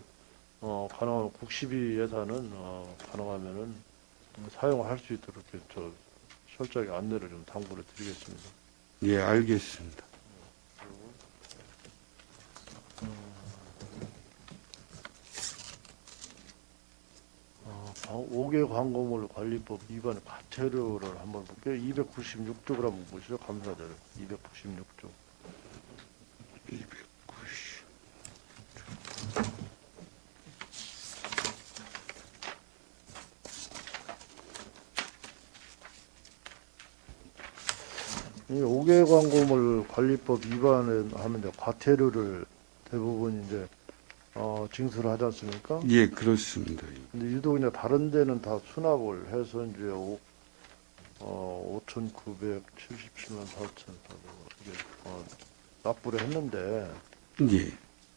가능하면 국시비 예산은 가능하면은 사용할 수 있도록 이렇게 철저하게 안내를 좀 당부를 드리겠습니다. 예 알겠습니다. 어, 5개 광고물 관리법 위반 과태료를 한번 볼게요. 296조를 한번 보시죠. 감사자료 296조. 290. 이 5개 광고물 관리법 위반을 하면 이제 과태료를 대부분 이제 징수를 하지 않습니까? 예 그렇습니다. 근데 유독 이제 다른 데는 다 수납을 해서 이제 5,977만 4,400원 이게 납부를 했는데 예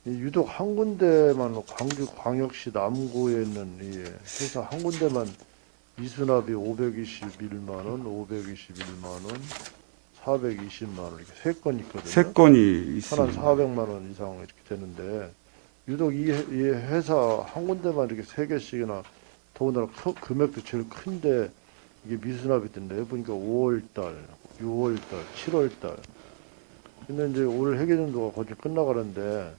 유독 한 군데만 광주광역시 남구에 있는 이 회사 한 군데만 미수납이 521만 원, 521만 원, 420만 원 이렇게 세 건 있거든요. 세 건이 한 있습니다. 400만 원 이상 이렇게 되는데 유독 이 회사 한 군데만 이렇게 세 개씩이나 더군다나 금액도 제일 큰데 이게 미수납이 된대요. 보니까 5월달, 6월달, 7월달. 근데 이제 올 회계연도가 거의 끝나가는데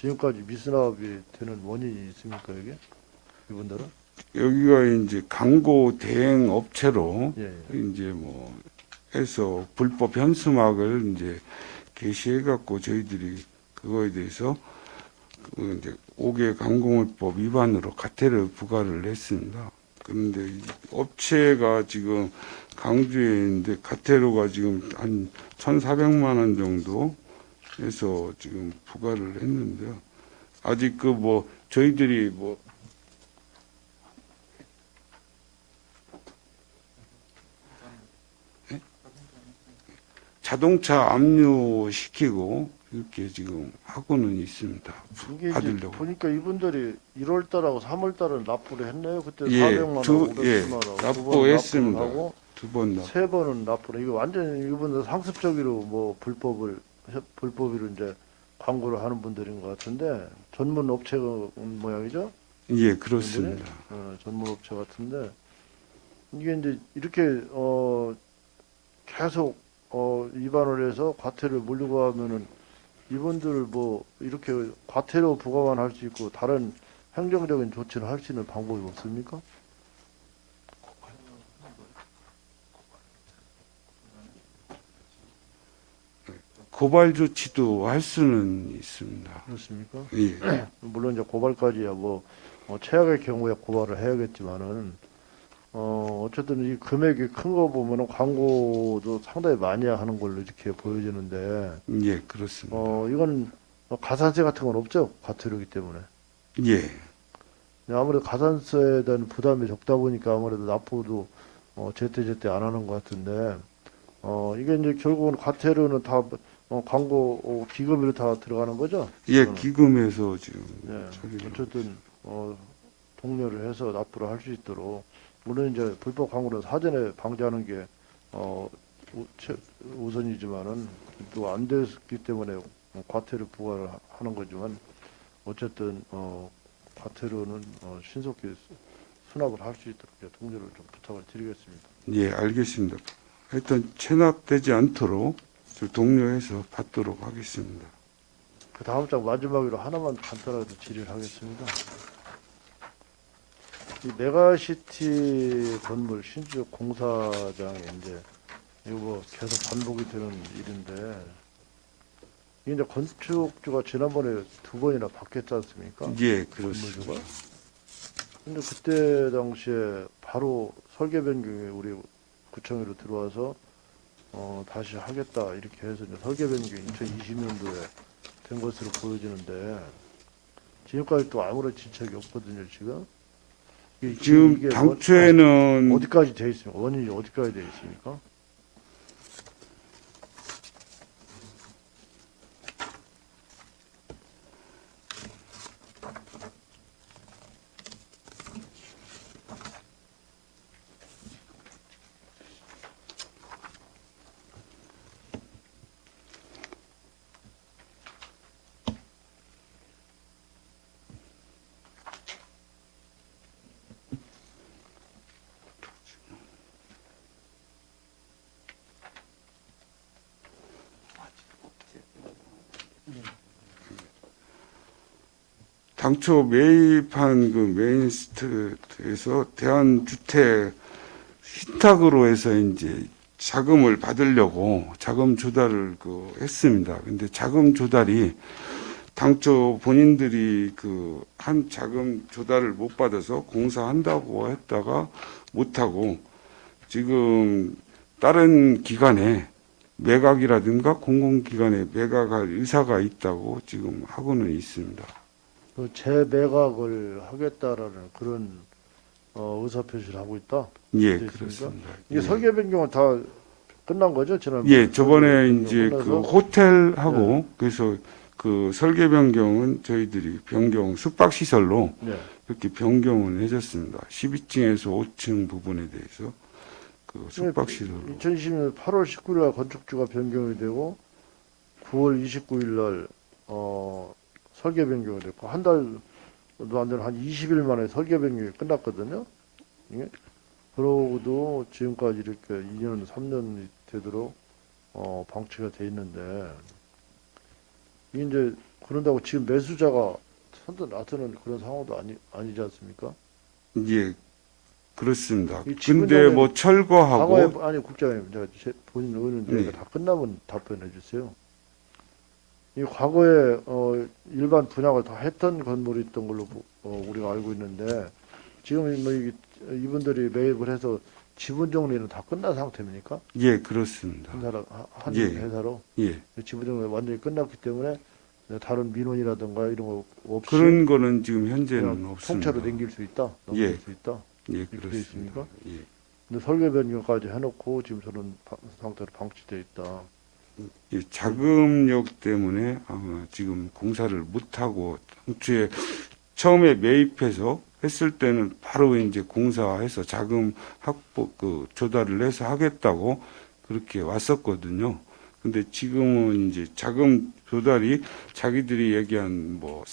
지금까지 미수납이 되는 원인이 있습니까 이게 이분들은? 여기가 이제 광고 대행 업체로 예. 이제 뭐 해서 불법 현수막을 이제 게시해 갖고 저희들이 그거에 대해서 그 이제 5개 광고물법 위반으로 과태료 부과를 했습니다. 그런데 이 업체가 지금 강주에 있는데 과태료가 지금 한 1,400만 원 정도 해서 지금 부과를 했는데요. 아직 그 뭐 저희들이 뭐 자동차 압류시키고 이렇게 지금 하고는 있습니다. 이게 이제 받으려고. 보니까 이분들이 1월 달하고 3월 달은 납부를 했네요. 그때 예, 400만 원, 두- 500만 예, 원, 납부했습니다. 하고 두 번 납부. 3번은 납부를. 이거 완전 이분들 상습적으로 뭐 불법으로 이제 광고를 하는 분들인 것 같은데 전문 업체 모양이죠. 예, 그렇습니다. 전문 업체 같은데 이게 이제 이렇게 계속 위반을 해서 과태료를 물리고 하면은 이분들 뭐 이렇게 과태료 부과만 할 수 있고 다른 행정적인 조치를 할 수 있는 방법이 없습니까? 고발 조치도 할 수는 있습니다. 그렇습니까? 예, 물론 이제 고발까지야 뭐 최악의 경우에 고발을 해야겠지만은 어쨌든 이 금액이 큰 거 보면은 광고도 상당히 많이 하는 걸로 이렇게 보여지는데 예, 그렇습니다. 이건 가산세 같은 건 없죠? 과태료이기 때문에. 예, 아무래도 가산세에 대한 부담이 적다 보니까 아무래도 납부도 제때제때 안 하는 것 같은데 이게 이제 결국은 과태료는 다 광고 기금으로 다 들어가는 거죠? 예, 기금에서 지금 네. 처리를 어쨌든 독려를 해서 납부를 할 수 있도록 물론 이제 불법 광고는 사전에 방지하는 게 우선이지만은 또 안 됐기 때문에 과태료 부과를 하는 거지만 어쨌든 과태료는 신속히 수납을 할 수 있도록 이제 독려를 좀 부탁을 드리겠습니다. 예, 알겠습니다. 하여튼 체납되지 않도록 좀 독려해서 받도록 하겠습니다. 그 다음 장 마지막으로 하나만 간단하게 질의를 하겠습니다. 이 메가시티 건물 신주 공사장에 이제 이거 뭐 계속 반복이 되는 일인데 이게 이제 건축주가 지난번에 2번이나 바뀌었지 않습니까? 예, 그렇습니다. 근데 그때 당시에 바로 설계 변경이 우리 구청으로 들어와서 다시 하겠다 이렇게 해서 이제 설계 변경이 2020년도에 된 것으로 보여지는데 지금까지 또 아무런 진척이 없거든요. 지금 이게 당초에는 어디까지 돼 있습니까? 원인이 어디까지 돼 있습니까? 당초 매입한 그 메인스트에서 대한주택 신탁으로 해서 이제 자금을 받으려고 자금 조달을 했습니다. 근데 자금 조달이 당초 본인들이 한 자금 조달을 못 받아서 공사한다고 했다가 못하고 지금 다른 기관에 매각이라든가 공공기관에 매각할 의사가 있다고 지금 하고는 있습니다. 그 재매각을 하겠다라는 그런 의사표시를 하고 있다. 예, 있습니까? 그렇습니다. 이게 예. 설계 변경은 다 끝난 거죠? 지난번에 예, 저번에 설계 변경 이제 끝나서? 호텔하고 그래서 설계 변경은 저희들이 변경 숙박시설로 네. 이렇게 변경을 해줬습니다. 12층에서 5층 부분에 대해서 숙박시설로. 2020년 8월 19일 날 건축주가 변경이 되고 9월 29일 날 설계 변경이 됐고 한 달도 안 되는 한 20일 만에 설계 변경이 끝났거든요. 예? 그러고도 지금까지 이렇게 2년, 3년이 되도록 방치가 돼 있는데 이게 이제 그런다고 지금 매수자가 선뜻 나서는 그런 상황도 아니지 않습니까? 예, 그렇습니다. 이 지분 근데 정리는 뭐 철거하고 과거에 아니 국장님 제가 본인 의원인데 네. 다 끝나면 답변해 주세요. 이 과거에 일반 분양을 다 했던 건물이 있던 걸로 우리가 알고 있는데 지금 뭐 이분들이 매입을 해서 지분 정리는 다 끝난 상태입니까? 예, 그렇습니다. 한 예. 회사로 예, 지분 정리 완전히 끝났기 때문에 다른 민원이라든가 이런 거 없이 그런 거는 지금 현재는 그냥 없습니다. 통째로 넘길 수 있다. 예. 넘길 수 있다. 예, 이렇게 돼 그렇습니다. 있습니까? 예. 근데 설계 변경까지 해놓고 지금 저런 상태로 방치돼 있다. 이 자금력 때문에 아마 지금 공사를 못하고 당초에 처음에 매입해서 했을 때는 바로 이제 공사해서 자금 확보 조달을 해서 하겠다고 그렇게 왔었거든요. 근데 지금은 이제 자금 조달이 자기들이 얘기한 뭐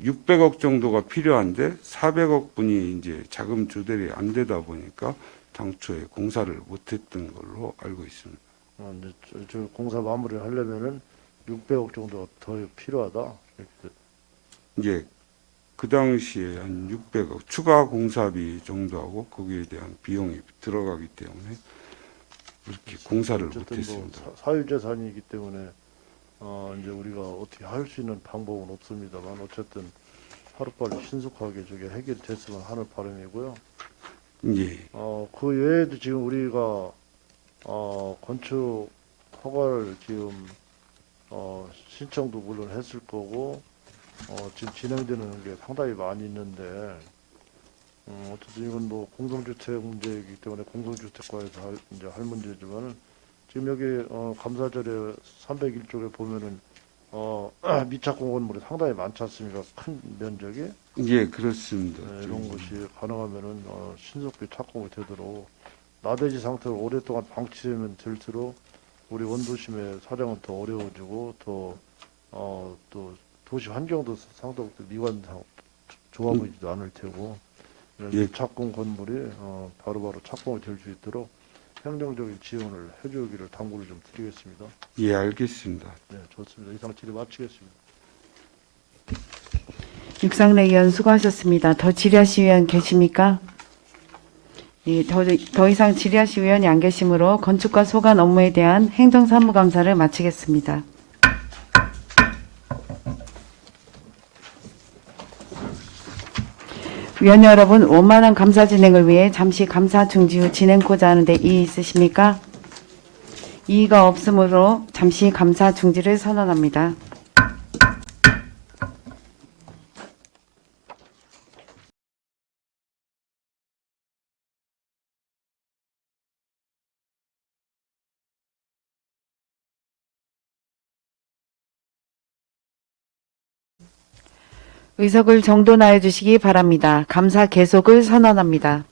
600억 정도가 필요한데 400억 분이 이제 자금 조달이 안 되다 보니까 당초에 공사를 못했던 걸로 알고 있습니다. 이제 저 공사 마무리를 하려면은 600억 정도가 더 필요하다. 이렇게. 이제 그 당시에 한 600억 추가 공사비 정도하고 거기에 대한 비용이 들어가기 때문에 그렇게 공사를 어쨌든 못했습니다. 뭐 사유재산이기 때문에 이제 우리가 어떻게 할 수 있는 방법은 없습니다만 어쨌든 하루빨리 신속하게 저게 해결됐으면 하는 바람이고요. 예, 그 외에도 지금 우리가 건축 허가를 지금 신청도 물론 했을 거고 지금 진행되는 게 상당히 많이 있는데 어쨌든 이건 뭐 공동주택 문제이기 때문에 공동주택과에서 이제 할 문제지만은 지금 여기 감사절에 301쪽에 보면은 미착공 건물이 상당히 많지 않습니까? 큰 면적이. 예, 그렇습니다. 네, 이런 것이 가능하면은 신속히 착공이 되도록 나대지 상태로 오랫동안 방치되면 될수록 우리 원도심의 사정은 더 어려워지고 또 도시 환경도 상당히 미관상 좋아 보이지도 않을 테고 이런 예. 착공 건물이 바로바로 착공이 될 수 있도록 행정적인 지원을 해주기를 당부를 좀 드리겠습니다. 예, 알겠습니다. 네, 좋습니다. 이상 질의 마치겠습니다. 육상래 의원 수고하셨습니다. 더 질의하실 의원 계십니까? 예, 더 이상 질의하실 의원이 안 계시므로 건축과 소관 업무에 대한 행정사무감사를 마치겠습니다. 위원 여러분, 원만한 감사 진행을 위해 잠시 감사 중지 후 진행코자 하는데 이의 있으십니까? 이의가 없으므로 잠시 감사 중지를 선언합니다. 의석을 정돈하여 주시기 바랍니다. 감사 계속을 선언합니다.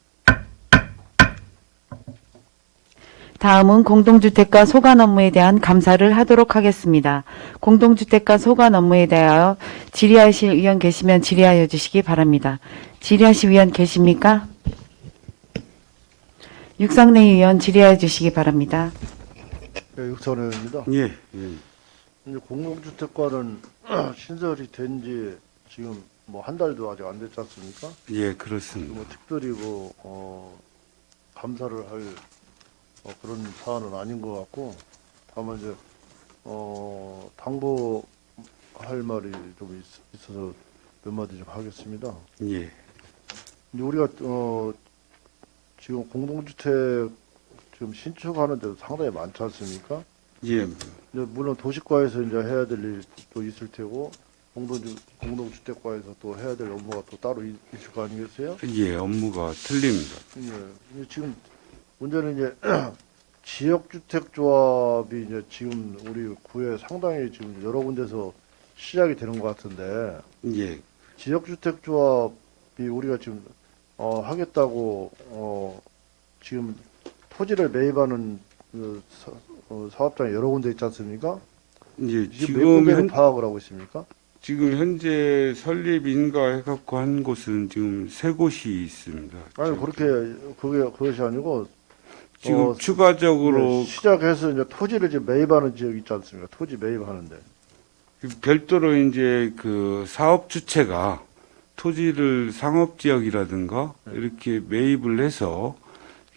다음은 공동주택과 소관 업무에 대한 감사를 하도록 하겠습니다. 공동주택과 소관 업무에 대하여 질의하실 의원 계시면 질의하여 주시기 바랍니다. 질의하실 의원 계십니까? 육상래 의원 질의하여 주시기 바랍니다. 네, 육선회입니다. 예, 예. 이제 공동주택과는 신설이 된 지 지금 뭐 한 달도 아직 안 됐지 않습니까? 예, 그렇습니다. 뭐 특별히 감사를 할 그런 사안은 아닌 것 같고 다만 이제 당부할 말이 좀 있어서 몇 마디 좀 하겠습니다. 예, 이제 우리가 지금 공동주택 지금 신축하는 데도 상당히 많지 않습니까? 예, 이제 물론 도시과에서 이제 해야 될 일도 있을 테고 공동주택과에서 또 해야 될 업무가 또 따로 있을 거 아니겠어요? 예, 업무가 틀립니다. 예. 지금 문제는 이제 지역주택조합이 이제 지금 우리 구에 상당히 지금 여러 군데서 시작이 되는 것 같은데 예, 지역주택조합이 우리가 지금 하겠다고 지금 토지를 매입하는 사업장이 여러 군데 있지 않습니까? 이제 지금 몇 군데를 파악을 하고 있습니까? 지금 현재 설립 인가해갖고 한 곳은 지금 3곳이 있습니다. 아니 그것이 아니고 지금 추가적으로 시작해서 이제 토지를 지금 매입하는 지역 있지 않습니까? 토지 매입하는데. 별도로 이제 그 사업 주체가 토지를 상업지역이라든가 이렇게 매입을 해서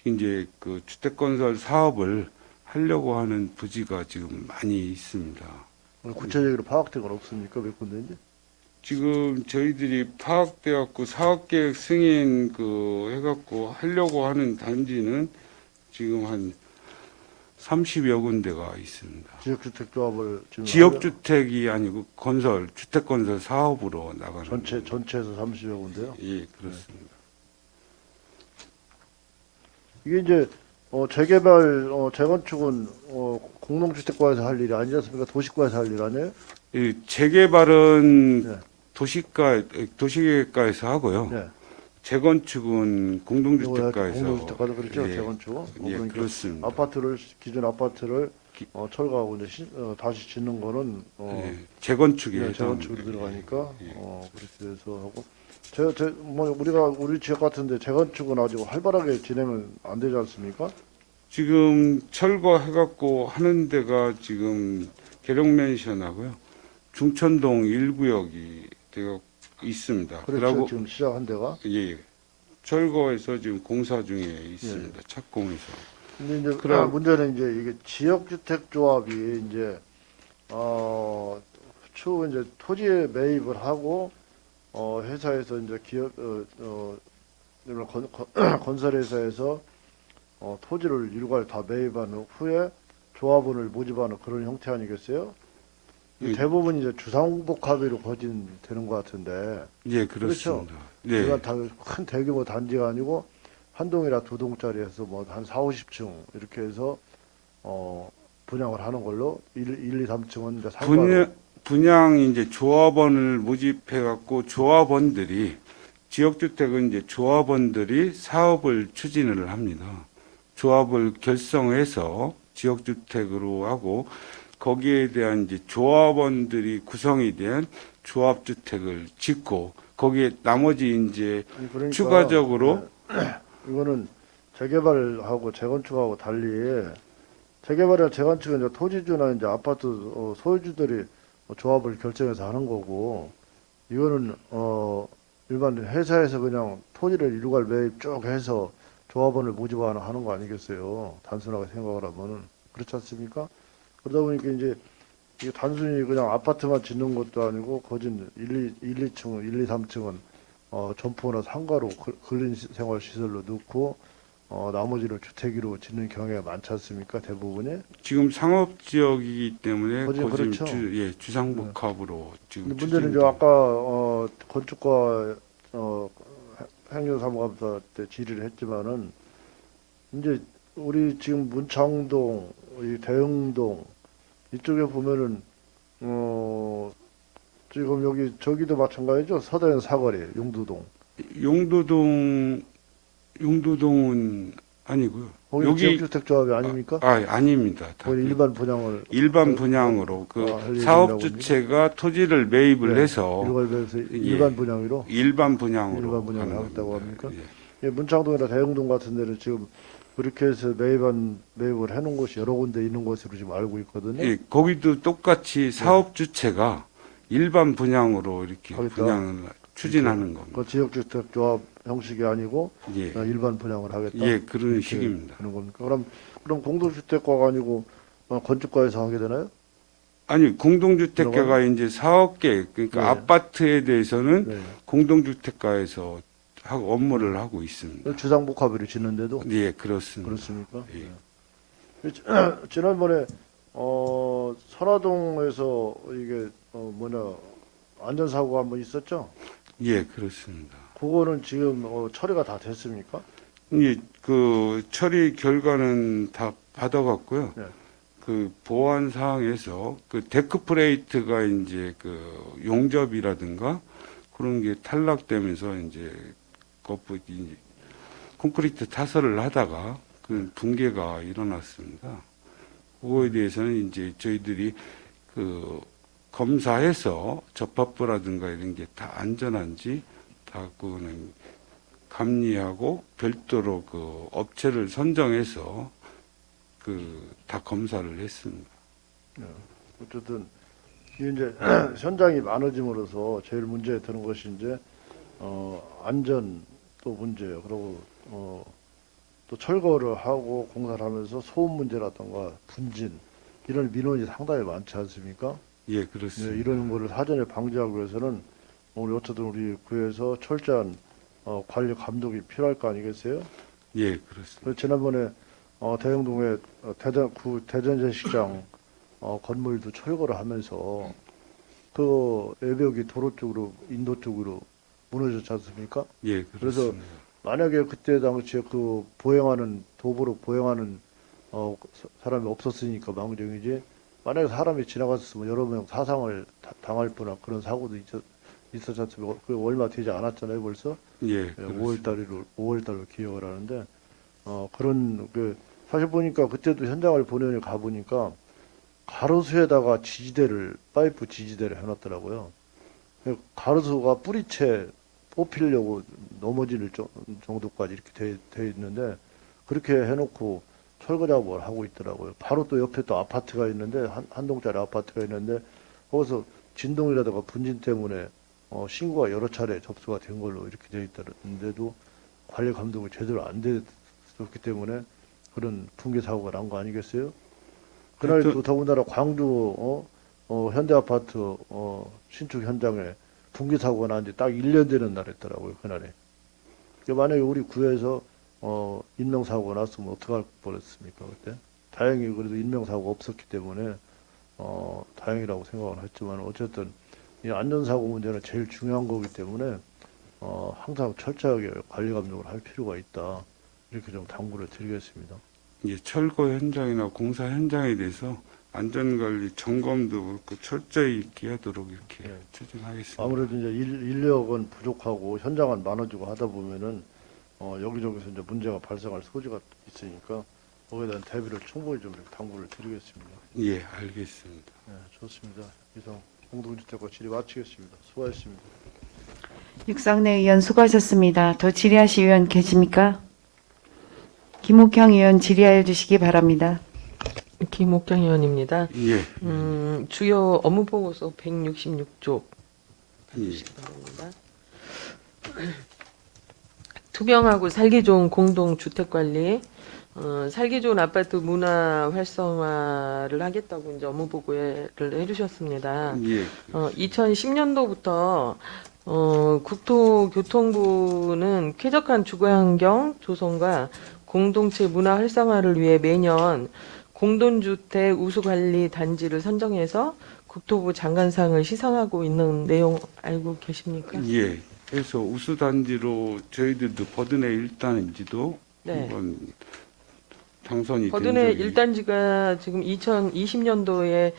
이제 그 주택건설 사업을 하려고 하는 부지가 지금 많이 있습니다. 구체적으로 파악된 건 없습니까? 몇 군데인지? 지금 저희들이 파악돼갖고 사업계획 승인 해갖고 하려고 하는 단지는 지금 한 30여 군데가 있습니다. 지역주택조합을 지금 지역주택이 아니고 주택건설 사업으로 나가는 전체에서 30여 군데요. 예, 그렇습니다. 이게 이제 재개발 재건축은 공동주택과에서 할 일이 아니지 않습니까? 도시과에서 할 일 아니에요? 이 재개발은 네. 도시계획과에서 하고요. 네. 재건축은 공동주택과에서. 공동주택과도 그렇죠. 예, 재건축. 예, 그러니까 그렇습니다. 기존 아파트를 철거하고 이제 다시 짓는 거는 예, 재건축에 네, 해당합니다. 재건축으로 들어가니까 예. 그렇게 해서 하고 뭐 우리 지역 같은데 재건축은 아주 활발하게 진행은 안 되지 않습니까? 지금 철거해갖고 하는 데가 지금 계룡맨션하고요. 중천동 1구역이 되어 있습니다. 그렇죠. 그러고 지금 시작한 데가. 예, 철거해서 지금 공사 중에 있습니다. 착공해서. 근데 이제 그럼- 문제는 이제 이게 지역주택조합이 이제 추후 이제 토지에 매입을 하고 회사에서 이제 이런 건설회사에서 토지를 일괄 다 매입한 후에 조합원을 모집하는 그런 형태 아니겠어요? 예. 대부분 이제 주상복합으로 거진되는 것 같은데 예, 그렇습니다. 예, 이건 큰 대규모 단지가 아니고 한 동이나 두 동짜리에서 뭐 한 4, 50층 이렇게 해서 분양을 하는 걸로 1, 2, 3층은 이제 상가로 분양 이제 조합원을 모집해갖고 조합원들이 지역주택은 이제 조합원들이 사업을 추진을 합니다. 조합을 결성해서 지역주택으로 하고 거기에 대한 이제 조합원들이 구성이 된 조합주택을 짓고 거기에 나머지 이제 아니, 그러니까 추가적으로 이거는 재개발하고 재건축하고 달리 재개발이나 재건축은 이제 토지주나 이제 아파트 소유주들이 조합을 결정해서 하는 거고 이거는 일반 회사에서 그냥 토지를 일괄 매입 쭉 해서 조합원을 모집하는 하는 거 아니겠어요? 단순하게 생각을 하면은 그렇지 않습니까? 그러다 보니까 이제 이게 단순히 그냥 아파트만 짓는 것도 아니고 거진 1, 2층, 1, 2, 3층은 점포나 상가로 근린생활시설로 넣고 나머지를 주택으로 짓는 경우가 많지 않습니까? 대부분이. 지금 상업지역이기 때문에 거진 거의 그렇죠. 주상복합으로 지금 근데 문제는 이제 추진이 아까 건축과 행정사무감사 때 질의를 했지만은 이제 우리 지금 문창동, 이 대흥동 이쪽에 보면은 지금 여기 저기도 마찬가지죠. 서대현 사거리 용두동. 용두동은 아니고요. 거기 여기 지역주택조합이 아닙니까? 아닙니다. 다 거기 일반 분양을 일반 분양으로 그 할 예정이라고 사업주체가 토지를 매입을 네, 해서 일괄해서 예. 일반 분양으로 일반 분양으로 일반 분양을 하는 하겠다고 겁니다. 합니까? 예, 문창동이나 대흥동 같은 데는 지금 그렇게 해서 매입을 해놓은 곳이 여러 군데 있는 것으로 지금 알고 있거든요. 예, 거기도 똑같이 사업주체가 일반 분양으로 이렇게 하겠다. 분양을 추진하는 겁니다. 그 지역주택조합 형식이 아니고 예, 일반 분양을 하겠다. 예, 그런 이렇게 식입니다. 되는 겁니까? 그럼 공동주택과가 아니고 건축과에서 하게 되나요? 아니, 공동주택가가 이제 사업계획, 그러니까 네. 아파트에 대해서는 네. 공동주택가에서 업무를 하고 있습니다. 주상복합으로 짓는데도 예, 그렇습니다. 그렇습니까? 예. 네. 지난번에 선화동에서 이게 안전사고가 한번 있었죠? 예, 그렇습니다. 그거는 지금 처리가 다 됐습니까? 예, 그 처리 결과는 다 받아갔고요. 네. 그 보안 사항에서 그 데크 프레이트가 이제 그 용접이라든가 그런 게 탈락되면서 이제 이제 콘크리트 타설을 하다가 그 붕괴가 일어났습니다. 그거에 대해서는 이제 저희들이 그 검사해서 접합부라든가 이런 게 다 안전한지 다 그거는 감리하고 별도로 그 업체를 선정해서 그 다 검사를 했습니다. 어쨌든 이제 현장이 많아짐으로써 제일 문제에 드는 것이 이제 안전도 문제예요. 그리고 또 철거를 하고 공사를 하면서 소음 문제라든가 분진 이런 민원이 상당히 많지 않습니까? 예, 그렇습니다. 이런 거를 사전에 방지하기 위해서는 어쨌든 우리 구에서 철저한 관리 감독이 필요할 거 아니겠어요? 예, 그렇습니다. 그래서 지난번에 대흥동에 대전제식장 건물도 철거를 하면서 그 외벽이 도로 쪽으로 인도 쪽으로 무너졌지 않습니까? 예, 그래서 그렇습니다. 만약에 그때 당시에 그 도보로 보행하는 사람이 없었으니까 망정이지. 만약에 사람이 지나갔으면 여러 명 사상을 당할 뻔한 그런 사고도 있었지 않습니까? 그 얼마 되지 않았잖아요, 벌써. 예, 5월 달로 기억을 하는데, 그런, 사실 보니까 그때도 현장을 본연히 가보니까 가로수에다가 파이프 지지대를 해놨더라고요. 가로수가 뿌리채 뽑히려고 넘어질 정도까지 이렇게 돼 있는데, 그렇게 해놓고 철거 작업을 하고 있더라고요. 바로 또 옆에 또 아파트가 있는데, 한 동짜리 아파트가 있는데, 거기서 진동이라든가 분진 때문에 신고가 여러 차례 접수가 된 걸로 이렇게 돼 있다는데도 관리 감독이 제대로 안 됐었기 때문에 그런 붕괴 사고가 난 거 아니겠어요? 그날 또 더군다나 광주 현대아파트 신축 현장에 붕괴 사고가 난 지 딱 1년 되는 날이었더라고요, 그날에. 만약에 우리 구에서 인명사고가 났으면 어떡할 뻔했습니까, 그때? 다행히 그래도 인명사고가 없었기 때문에 다행이라고 생각을 했지만 어쨌든 이 안전사고 문제는 제일 중요한 거기 때문에 항상 철저하게 관리 감독을 할 필요가 있다. 이렇게 좀 당부를 드리겠습니다. 예, 철거 현장이나 공사 현장에 대해서 안전관리 점검도 그렇고 철저히 있게 하도록 이렇게 네. 추진하겠습니다. 아무래도 이제 인력은 부족하고 현장은 많아지고 하다 보면은 여기저기서 이제 문제가 발생할 소지가 있으니까 거기에 대한 대비를 충분히 좀 이렇게 당부를 드리겠습니다. 예, 알겠습니다. 네, 좋습니다. 이상 공동주택과 질의 마치겠습니다. 수고하셨습니다. 육상내 의원 수고하셨습니다. 더 질의하실 의원 계십니까? 김욱향 의원 질의하여 주시기 바랍니다. 김옥경 의원입니다. 예, 주요 업무 보고서 166쪽 예. 주시기 바랍니다. 투명하고 살기 좋은 공동 주택 관리, 살기 좋은 아파트 문화 활성화를 하겠다고 이제 업무 보고를 해주셨습니다. 예, 2010년도부터 국토교통부는 쾌적한 주거환경 조성과 공동체 문화 활성화를 위해 매년 공동주택 우수관리 단지를 선정해서 국토부 장관상을 시상하고 있는 내용 알고 계십니까? 예. 그래서 우수단지로 저희들도 버든의 1단지도 네. 한번 당선이 된 버든의 적이 1단지가 지금 2020년도에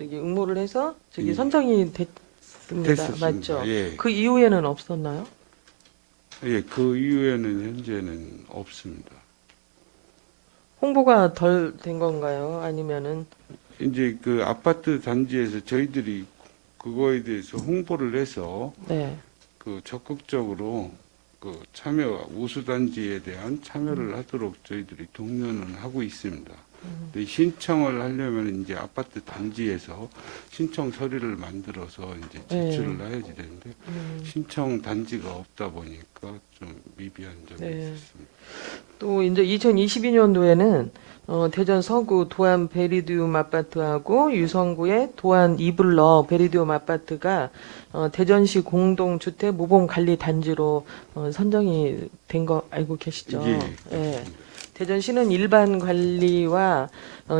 응모를 해서 예. 선정이 됐습니다. 됐었습니다. 맞죠? 예. 그 이후에는 없었나요? 예, 그 이후에는 현재는 없습니다. 홍보가 덜 된 건가요? 아니면은 이제 그 아파트 단지에서 저희들이 그거에 대해서 홍보를 해서 네. 그 적극적으로 그 참여 우수단지에 대한 참여를 하도록 저희들이 독려는 하고 있습니다. 근데 신청을 하려면 이제 아파트 단지에서 신청 서류를 만들어서 이제 제출을 해야지 되는데 신청 단지가 없다 보니까 좀 미비한 점이 네. 있습니다. 또 이제 2022년도에는 대전 서구 도안 베리디움 아파트하고 유성구의 도안 이블러 베리디움 아파트가 대전시 공동주택 모범관리 단지로 선정이 된 거 알고 계시죠? 예. 예. 대전시는 일반 관리와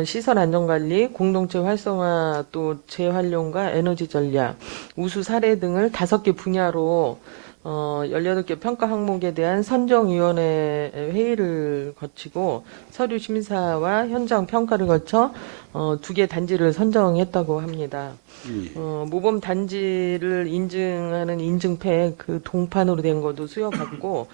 시설 안전관리, 공동체 활성화, 또 재활용과 에너지 전략, 우수 사례 등을 5개 분야로 18개 평가 항목에 대한 선정위원회 회의를 거치고 서류 심사와 현장 평가를 거쳐 2개 단지를 선정했다고 합니다. 예. 모범 단지를 인증하는 인증팩 그 동판으로 된 것도 수여받고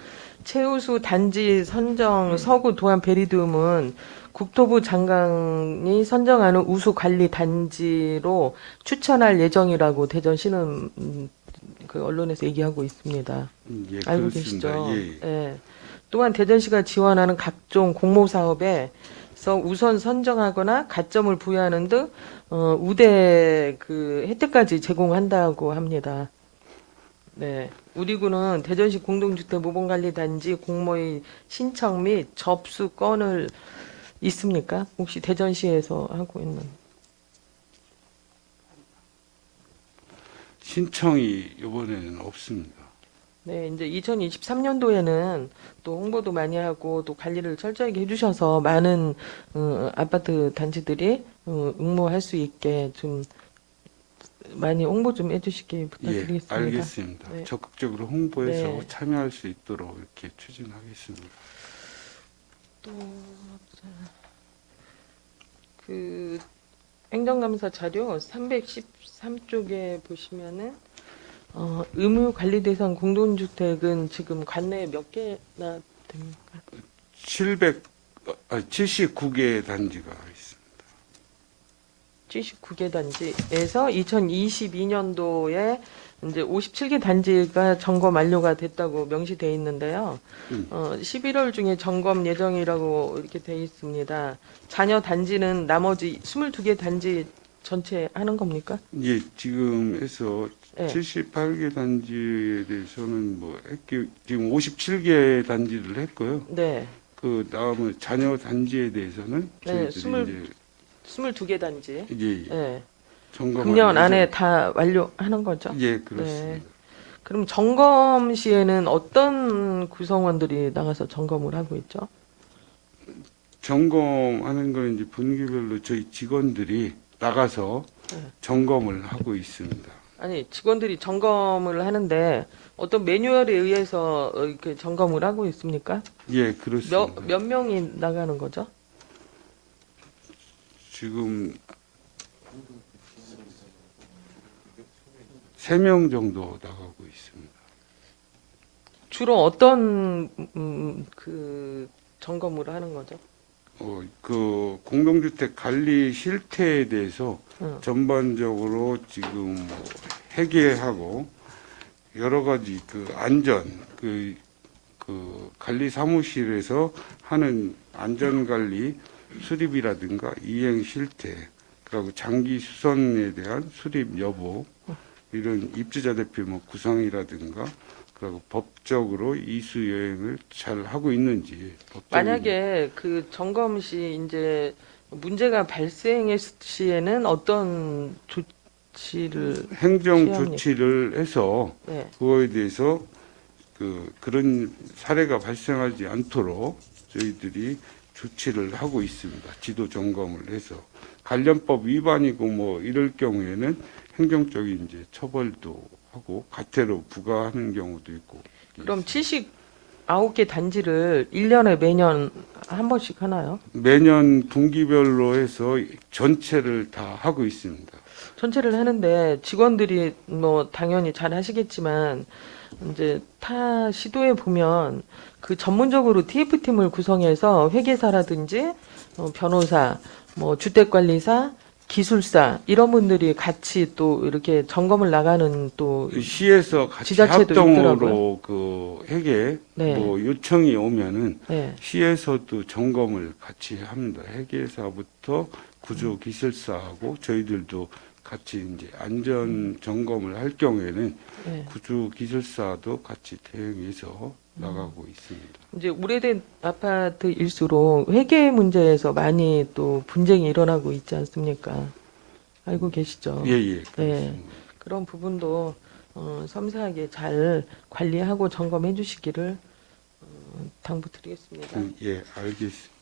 최우수 단지 선정 서구 도안 베리디움은 국토부 장관이 선정하는 우수 관리 단지로 추천할 예정이라고 대전시는 그 언론에서 얘기하고 있습니다. 예, 알고 그렇습니다. 계시죠? 예. 예. 또한 대전시가 지원하는 각종 공모 사업에서 우선 선정하거나 가점을 부여하는 등 우대 그 혜택까지 제공한다고 합니다. 네. 우리 구는 대전시 공동주택 모범관리단지 공모의 신청 및 접수 건을 있습니까? 혹시 대전시에서 하고 있는? 신청이 이번에는 없습니다. 네, 이제 2023년도에는 또 홍보도 많이 하고 또 관리를 철저하게 해주셔서 많은 아파트 단지들이 응모할 수 있게 좀 많이 홍보 좀 해주시기 예, 부탁드리겠습니다. 알겠습니다. 네. 적극적으로 홍보해서 네. 참여할 수 있도록 이렇게 추진하겠습니다. 그 행정감사 자료 313쪽에 보시면은 의무 관리 대상 공동주택은 지금 관내에 몇 개나 됩니까? 79개 단지가 있습니다. 79개 단지에서 2022년도에 이제 57개 단지가 점검 완료가 됐다고 명시되어 있는데요. 11월 중에 점검 예정이라고 이렇게 되어 있습니다. 잔여 단지는 나머지 22개 단지 전체 하는 겁니까? 예, 지금 해서 네. 78개 단지에 대해서는 뭐 지금 57개 단지를 했고요. 네. 그 다음에 잔여 단지에 대해서는 네, 저희들이 22개 단지. 이제 네. 점검 금년 안에 다 완료하는 거죠? 예, 그렇습니다. 네. 그럼 점검 시에는 어떤 구성원들이 나가서 점검을 하고 있죠? 점검하는 건 이제 분기별로 저희 직원들이 나가서 네. 점검을 하고 있습니다. 아니, 직원들이 점검을 하는데 어떤 매뉴얼에 의해서 이렇게 점검을 하고 있습니까? 예, 그렇습니다. 몇 명이 나가는 거죠? 지금 3명 정도 나가고 있습니다. 주로 어떤 그 점검을 하는 거죠? 그 공동주택 관리 실태에 대해서 응. 전반적으로 지금 뭐 회계하고 여러 가지 그 안전 그 관리 사무실에서 하는 안전 관리 수립이라든가 이행 실태 그리고 장기 수선에 대한 수립 여부 이런 입주자 대표 뭐 구상이라든가 그리고 법적으로 이수 여행을 잘 하고 있는지 만약에 그 점검 시 이제 문제가 발생했을 시에는 어떤 조치를 행정 취합니까? 조치를 해서 네. 그거에 대해서 그런 사례가 발생하지 않도록 저희들이 조치를 하고 있습니다. 지도 점검을 해서 관련법 위반이고 뭐 이럴 경우에는 행정적인 이제 처벌도 하고 과태료 부과하는 경우도 있고. 그럼 79개 단지를 1년에 매년 한 번씩 하나요? 매년 분기별로 해서 전체를 다 하고 있습니다. 전체를 하는데 직원들이 뭐 당연히 잘 하시겠지만 이제 타 시도에 보면 그 전문적으로 TF팀을 구성해서 회계사라든지 변호사, 뭐 주택관리사, 기술사 이런 분들이 같이 또 이렇게 점검을 나가는 또 시에서 같이 지자체도 합동으로 그 회계 네. 뭐 요청이 오면은 네. 시에서도 점검을 같이 합니다. 회계사부터 구조기술사하고 저희들도 같이 이제 안전 점검을 할 경우에는 네. 구조기술사도 같이 대응해서 나가고 있습니다. 이제 오래된 아파트일수록 회계 문제에서 많이 또 분쟁이 일어나고 있지 않습니까? 알고 계시죠? 예, 그렇습니다. 그런 부분도 섬세하게 잘 관리하고 점검해 주시기를 당부드리겠습니다. 예, 알겠습니다.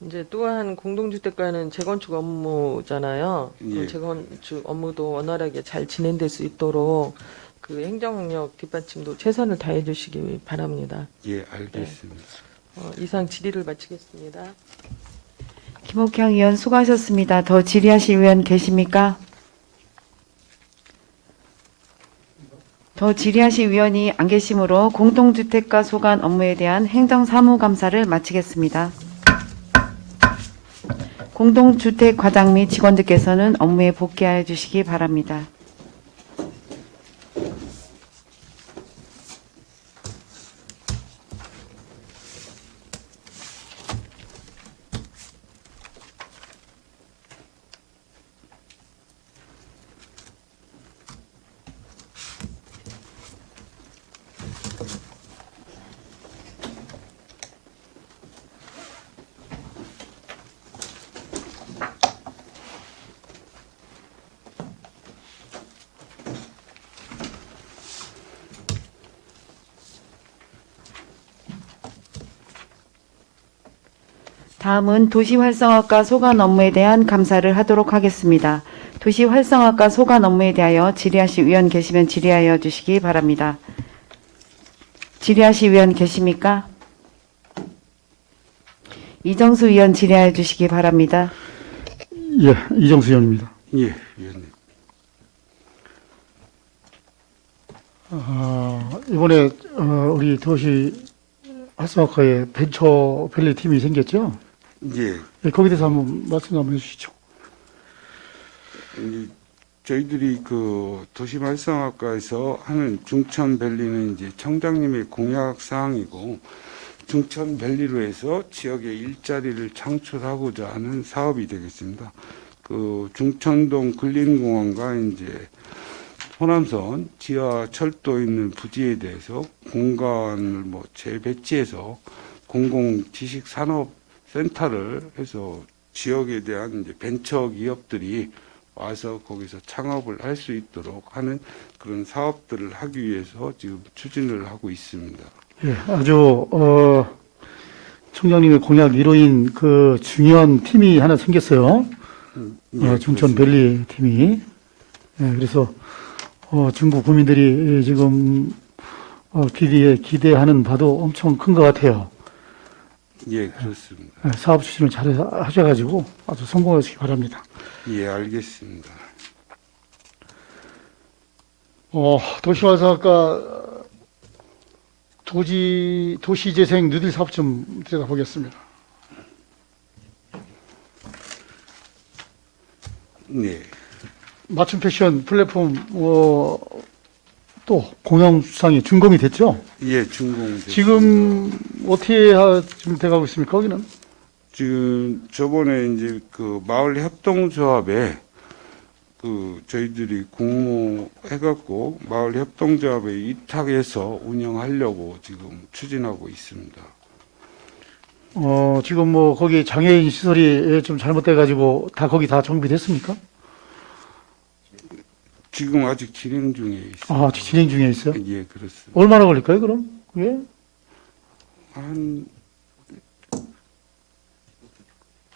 이제 또한 공동주택가는 재건축 업무잖아요. 예. 그 재건축 업무도 원활하게 잘 진행될 수 있도록 그 행정력 뒷받침도 최선을 다해 주시기 바랍니다. 예, 알겠습니다. 이상 질의를 마치겠습니다. 김옥향 의원 수고하셨습니다. 더 질의하실 의원 계십니까? 더 질의하실 의원이 안 계시므로 공동주택가 소관 업무에 대한 행정사무감사를 마치겠습니다. 공동주택 과장 및 직원들께서는 업무에 복귀하여 주시기 바랍니다. 다음은 도시활성화과 소관 업무에 대한 감사를 하도록 하겠습니다. 도시활성화과 소관 업무에 대하여 질의하실 의원 계시면 질의하여 주시기 바랍니다. 질의하실 위원 계십니까? 이정수 위원 질의해 주시기 바랍니다. 예, 이정수 의원입니다. 예, 위원님. 이번에 우리 도시 활성화과에 벤처밸리 팀이 생겼죠? 예, 예, 거기에 대해서 한번 말씀 한번 해주시죠. 이 저희들이 그 도시활성화과에서 하는 중천밸리는 이제 청장님의 공약 사항이고, 중천밸리로 해서 지역의 일자리를 창출하고자 하는 사업이 되겠습니다. 그 중천동 근린공원과 이제 호남선 지하철도 있는 부지에 대해서 공간을 뭐 재배치해서 공공지식산업센터를 해서 지역에 대한 이제 벤처 기업들이 와서 거기서 창업을 할 수 있도록 하는 그런 사업들을 하기 위해서 지금 추진을 하고 있습니다. 예, 아주 총장님의 공약 1호인 그 중요한 팀이 하나 생겼어요. 예, 중천밸리 팀이. 예, 그래서 중구 구민들이 지금 기대하는 바도 엄청 큰 것 같아요. 예, 그렇습니다. 예, 사업 추진을 잘 하셔가지고 아주 성공하시기 바랍니다. 예, 알겠습니다. 도시활성화과 도시재생 뉴딜 사업 좀 들여다보겠습니다. 네, 맞춤 패션 플랫폼 또 공영 수상이 준공이 됐죠? 예, 준공. 지금 어떻게 지금 돼가고 있습니까? 거기는 지금 저번에 이제 그 마을 협동조합에 그 저희들이 공모해갖고 마을 협동조합에 위탁해서 운영하려고 지금 추진하고 있습니다. 지금 뭐 거기 장애인 시설이 좀 잘못돼가지고 다 거기 다 정비됐습니까? 지금 아직 진행 중에 있습니다. 아직 진행 중에 있어요? 예, 그렇습니다. 얼마나 걸릴까요? 그럼 그게 한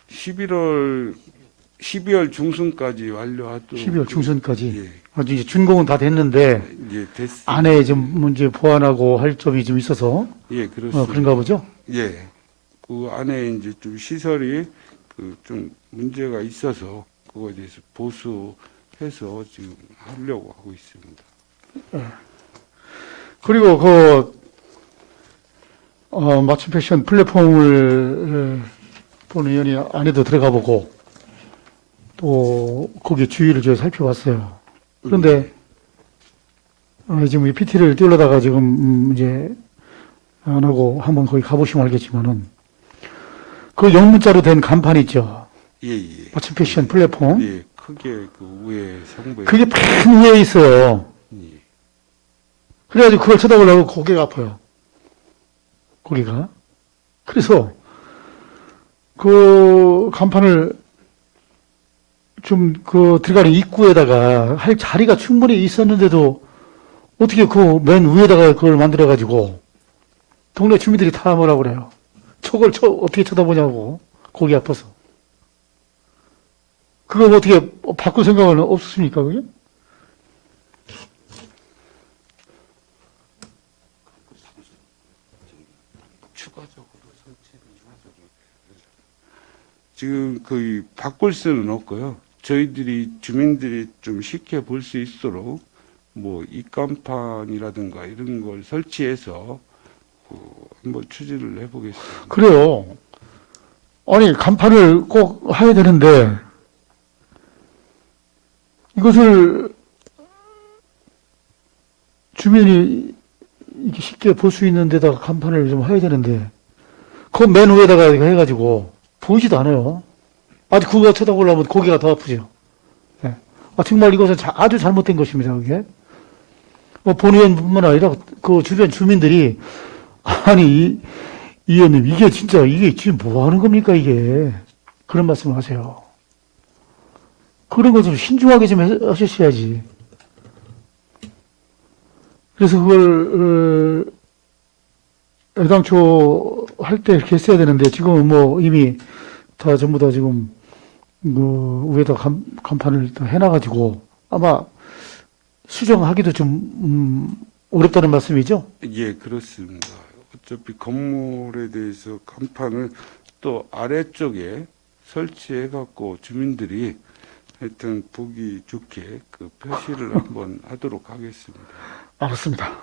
12월 중순까지 완료하도록. 12월 중순까지. 예, 아주 이제 준공은 다 됐는데 예, 됐습니다. 안에 좀 문제 보완하고 할 점이 좀 있어서 예, 그렇습니다. 그런가 보죠? 예, 그 안에 이제 좀 시설이 그 좀 문제가 있어서 그거에 대해서 보수해서 지금 하려고 하고 있습니다. 그리고 그 맞춤 패션 플랫폼을 본 의원이 안에도 들어가 보고 또 거기 주위를 좀 살펴봤어요. 그런데 지금 이 PT를 띄우려다가 지금 이제 안 하고 한번 거기 가보시면 알겠지만은 그 영문자로 된 간판 있죠. 예, 예. 맞춤 패션 플랫폼. 예, 크게 그 위에 상부에. 그게 큰 위에 있어요. 예, 그래가지고 그걸 쳐다보려고 고개가 아파요. 고개가. 그래서 그 간판을 좀 그 들어가는 입구에다가 할 자리가 충분히 있었는데도 어떻게 그 맨 위에다가 그걸 만들어가지고 동네 주민들이 다 뭐라 그래요. 저걸 어떻게 쳐다보냐고. 고개 아파서. 그거 어떻게 바꿀 생각은 없었습니까, 그게? 추가적으로 설치를 하도록. 지금 거의 바꿀 수는 없고요. 저희들이 주민들이 좀 쉽게 볼 수 있도록 뭐 입간판이라든가 이런 걸 설치해서 한번 추진을 해보겠습니다. 그래요. 아니, 간판을 꼭 해야 되는데, 이것을 주민이 이렇게 쉽게 볼 수 있는 데다가 간판을 좀 해야 되는데, 그 맨 위에다가 이렇게 해가지고, 보이지도 않아요. 아주 그거 쳐다보려면 고개가 더 아프죠. 네. 정말 이것은 아주 잘못된 것입니다, 그게. 본 의원뿐만 아니라 그 주변 주민들이, 아니, 이 의원님, 이게 지금 뭐 하는 겁니까, 이게. 그런 말씀을 하세요. 그런 거 좀 신중하게 좀 하셨어야지. 그래서 그걸, 애당초 할 때 이렇게 했어야 되는데, 지금은 뭐 이미 다 전부 다 지금, 위에다 간판을 다 해놔가지고, 아마 수정하기도 좀, 어렵다는 말씀이죠? 예, 그렇습니다. 어차피 건물에 대해서 간판을 또 아래쪽에 설치해 갖고 주민들이 하여튼 보기 좋게 그 표시를 한번 하도록 하겠습니다. 알았습니다.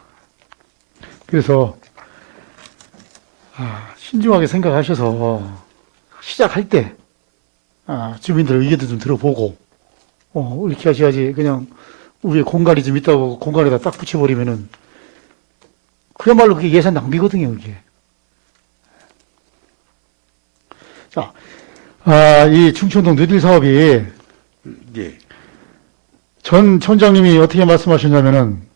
그래서 신중하게 생각하셔서 시작할 때 주민들 의견도 좀 들어보고 이렇게 하셔야지 그냥 우리 공간이 좀 있다고 공간에다 딱 붙여버리면은 그야말로 그게 예산 낭비거든요, 그게. 자, 이 충청동 뉴딜 사업이 예, 전 촌장님이 어떻게 말씀하셨냐면은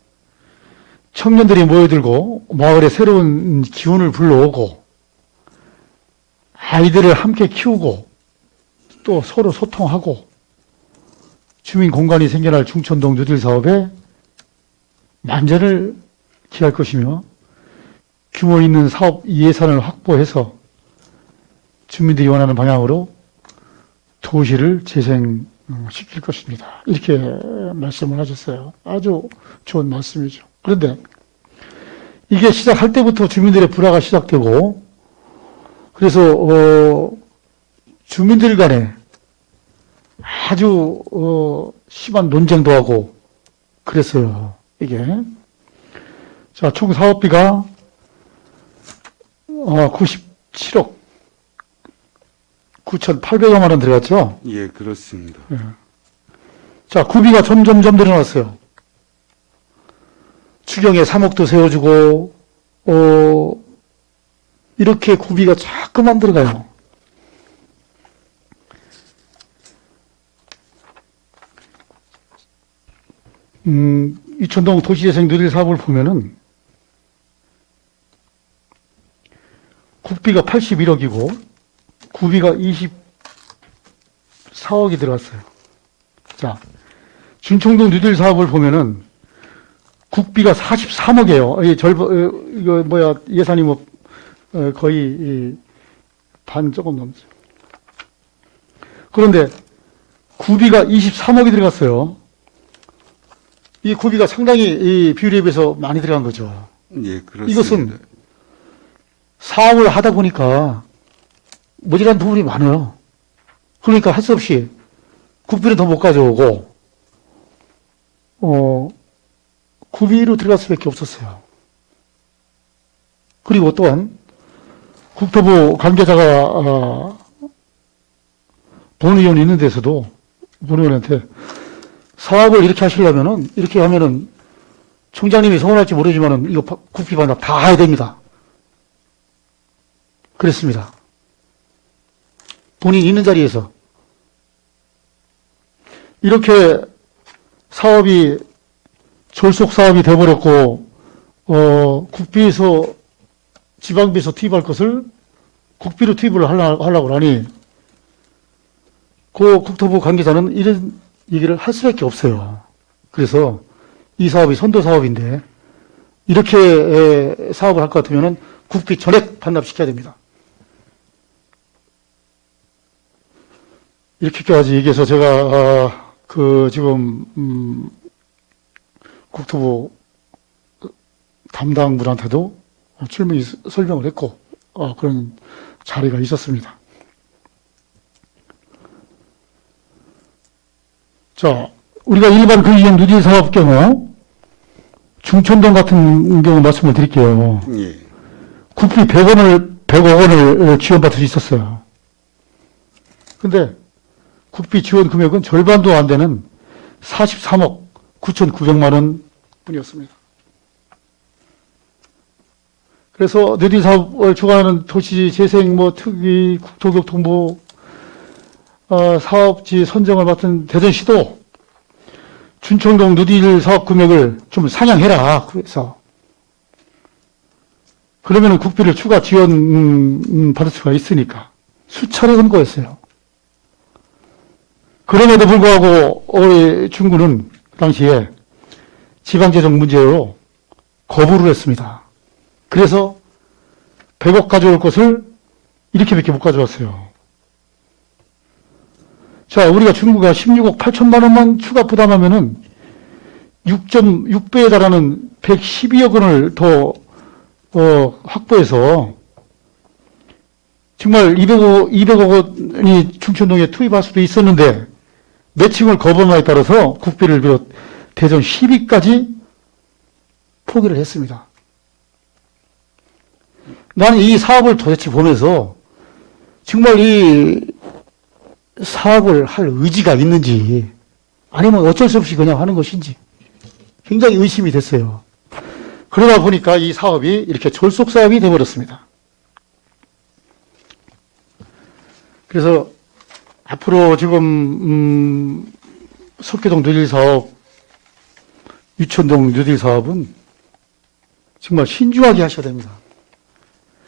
청년들이 모여들고 마을에 새로운 기운을 불러오고 아이들을 함께 키우고 또 서로 소통하고 주민 공간이 생겨날 충청동 뉴딜 사업에 만전을 기할 것이며 규모 있는 사업 예산을 확보해서 주민들이 원하는 방향으로 도시를 재생시킬 것입니다. 이렇게 말씀을 하셨어요. 아주 좋은 말씀이죠. 그런데 이게 시작할 때부터 주민들의 불화가 시작되고 그래서 주민들 간에 아주 심한 논쟁도 하고 그랬어요. 이게 자, 총 사업비가 97억 9,800여만 원 들어갔죠. 예, 그렇습니다. 자, 구비가 점점점 늘어났어요. 추경에 3억도 세워주고, 이렇게 구비가 자꾸만 들어가요. 이천동 도시재생 누릴 사업을 보면은, 국비가 81억이고, 구비가 24억이 들어갔어요. 자, 준청동 뉴딜 사업을 보면은 국비가 43억이에요. 예산이 거의 반 조금 넘죠. 그런데 구비가 23억이 들어갔어요. 이 구비가 상당히 이 비율에 비해서 많이 들어간 거죠. 예, 그렇습니다. 이것은 사업을 하다 보니까 모자란 부분이 많아요. 그러니까 할 수 없이 국비는 더 못 가져오고, 구비로 들어갈 수밖에 없었어요. 그리고 또한 국토부 관계자가 본의원이 있는 데서도 본의원한테 사업을 이렇게 하시려면은 이렇게 하면은 총장님이 서운할지 모르지만은 이거 국비 반납 다 해야 됩니다. 그랬습니다. 본인이 있는 자리에서 이렇게 사업이 졸속 사업이 돼버렸고 국비에서 지방비에서 투입할 것을 국비로 투입을 하려고 하니 그 국토부 관계자는 이런 얘기를 할 수밖에 없어요. 그래서 이 사업이 선도 사업인데 이렇게 사업을 할 것 같으면 국비 전액 반납시켜야 됩니다. 이렇게까지 얘기해서 제가 지금 국토부 담당분한테도 출명히 설명을 했고 그런 자리가 있었습니다. 자, 우리가 일반 그 이용 누진 사업 경우 중천동 같은 경우 말씀을 드릴게요. 예, 국비 100억 원을 지원받을 수 있었어요. 근데 국비 지원 금액은 절반도 안 되는 43억 9,900만 원 뿐이었습니다. 그래서 뉴딜 사업을 주관하는 도시재생, 특위, 국토교통부, 사업지 선정을 맡은 대전시도 준청동 뉴딜 사업 금액을 좀 상향해라. 그래서 그러면은 국비를 추가 지원 받을 수가 있으니까 수차례 권고했어요. 그럼에도 불구하고 올해 중구는 당시에 지방재정 문제로 거부를 했습니다. 그래서 100억 가져올 것을 이렇게밖에 못 가져왔어요. 자, 우리가 중구가 16억 8천만 원만 추가 부담하면은 6.6배에 달하는 112억 원을 더 확보해서 정말 200억 원이 충청동에 투입할 수도 있었는데 매칭을 거부함에 따라서 국비를 비롯 대전 시비까지 포기를 했습니다. 나는 이 사업을 도대체 보면서 정말 이 사업을 할 의지가 있는지 아니면 어쩔 수 없이 그냥 하는 것인지 굉장히 의심이 됐어요. 그러다 보니까 이 사업이 이렇게 졸속 사업이 되어버렸습니다. 그래서 앞으로 지금 석계동 뉴딜 사업, 유천동 뉴딜 사업은 정말 신중하게 하셔야 됩니다.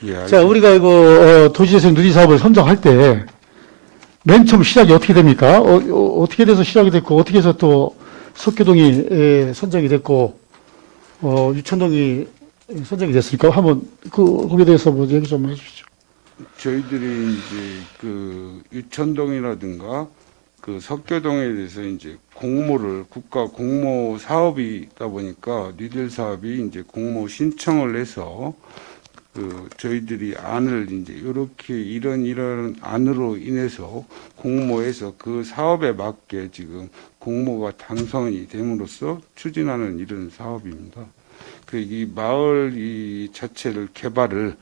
예, 자, 우리가 이거 도시재생 뉴딜 사업을 선정할 때 맨 처음 시작이 어떻게 됩니까? 어떻게 돼서 시작이 됐고 어떻게 해서 또 석계동이 선정이 됐고 유천동이 선정이 됐을까? 한번 거기에 대해서 뭐 얘기 좀 해주시죠. 저희들이 이제 그 유천동이라든가 그 석교동에 대해서 이제 공모를 국가 공모 사업이다 보니까 뉴딜 사업이 이제 공모 신청을 해서 그 저희들이 안을 이제 이렇게 이런 안으로 인해서 공모해서 그 사업에 맞게 지금 공모가 당선이 됨으로써 추진하는 이런 사업입니다. 그 이 마을 이 자체를 개발을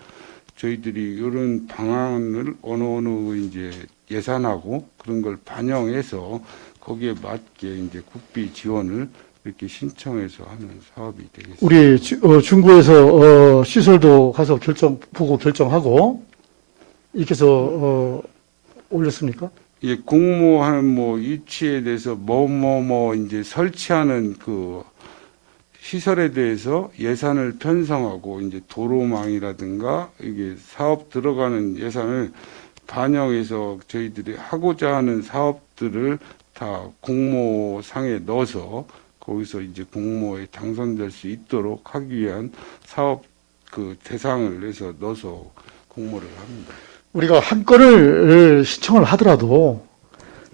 저희들이 이런 방안을 어느 이제 예산하고 그런 걸 반영해서 거기에 맞게 이제 국비 지원을 이렇게 신청해서 하는 사업이 되겠습니다. 우리 중구에서 시설도 가서 보고 결정하고 이렇게 해서 올렸습니까? 예, 공모하는 뭐 위치에 대해서 이제 설치하는 그 시설에 대해서 예산을 편성하고 이제 도로망이라든가 이게 사업 들어가는 예산을 반영해서 저희들이 하고자 하는 사업들을 다 공모상에 넣어서 거기서 이제 공모에 당선될 수 있도록 하기 위한 사업 그 대상을 내서 넣어서 공모를 합니다. 우리가 한 건을 신청을 하더라도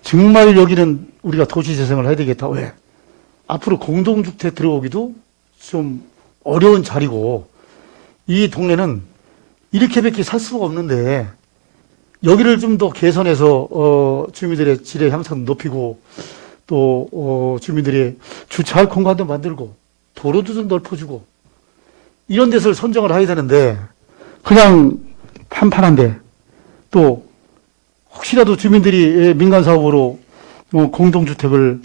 정말 여기는 우리가 도시재생을 해야 되겠다. 왜? 앞으로 공동주택 들어오기도 좀 어려운 자리고 이 동네는 이렇게밖에 살 수가 없는데 여기를 좀 더 개선해서 주민들의 질의 향상 높이고 또 주민들이 주차할 공간도 만들고 도로도 좀 넓혀주고 이런 데서 선정을 해야 되는데 그냥 판판한데 또 혹시라도 주민들이 민간 사업으로 공동주택을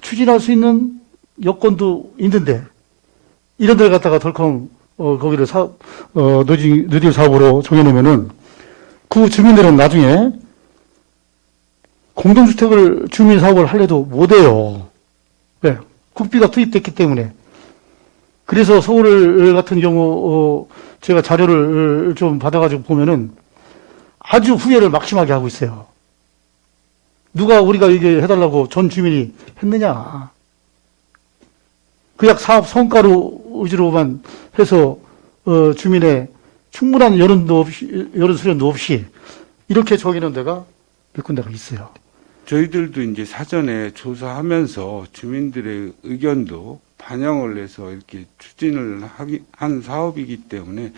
추진할 수 있는 여건도 있는데 이런 데를 갖다가 덜컹 거기를 뉴딜 사업으로 정해놓으면은 그 주민들은 나중에 공동주택을 주민 사업을 하려도 못해요. 왜? 국비가 투입됐기 때문에. 그래서 서울 같은 경우 제가 자료를 좀 받아가지고 보면은 아주 후회를 막심하게 하고 있어요. 누가 우리가 이게 해달라고 전 주민이 했느냐. 그냥 사업 성과로 위주로만 해서 주민의 충분한 여론 수련도 없이 이렇게 정해놓은 데가 몇 군데가 있어요. 저희들도 이제 사전에 조사하면서 주민들의 의견도 반영을 해서 이렇게 추진을 한 사업이기 때문에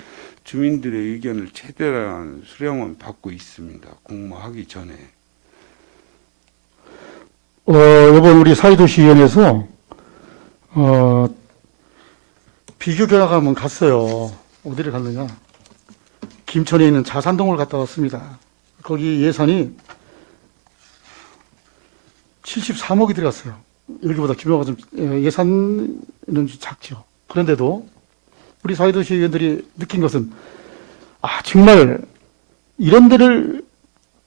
주민들의 의견을 최대한 수렴은 받고 있습니다. 공모하기 전에. 이번 우리 사회도시위원회에서 비교 견학 한번 갔어요. 어디를 갔느냐? 김천에 있는 자산동을 갔다 왔습니다. 거기 예산이 73억이 들어갔어요. 여기보다 규모가 좀 예산은 좀 작죠. 그런데도 우리 사회도시위원들이 느낀 것은 정말 이런 데를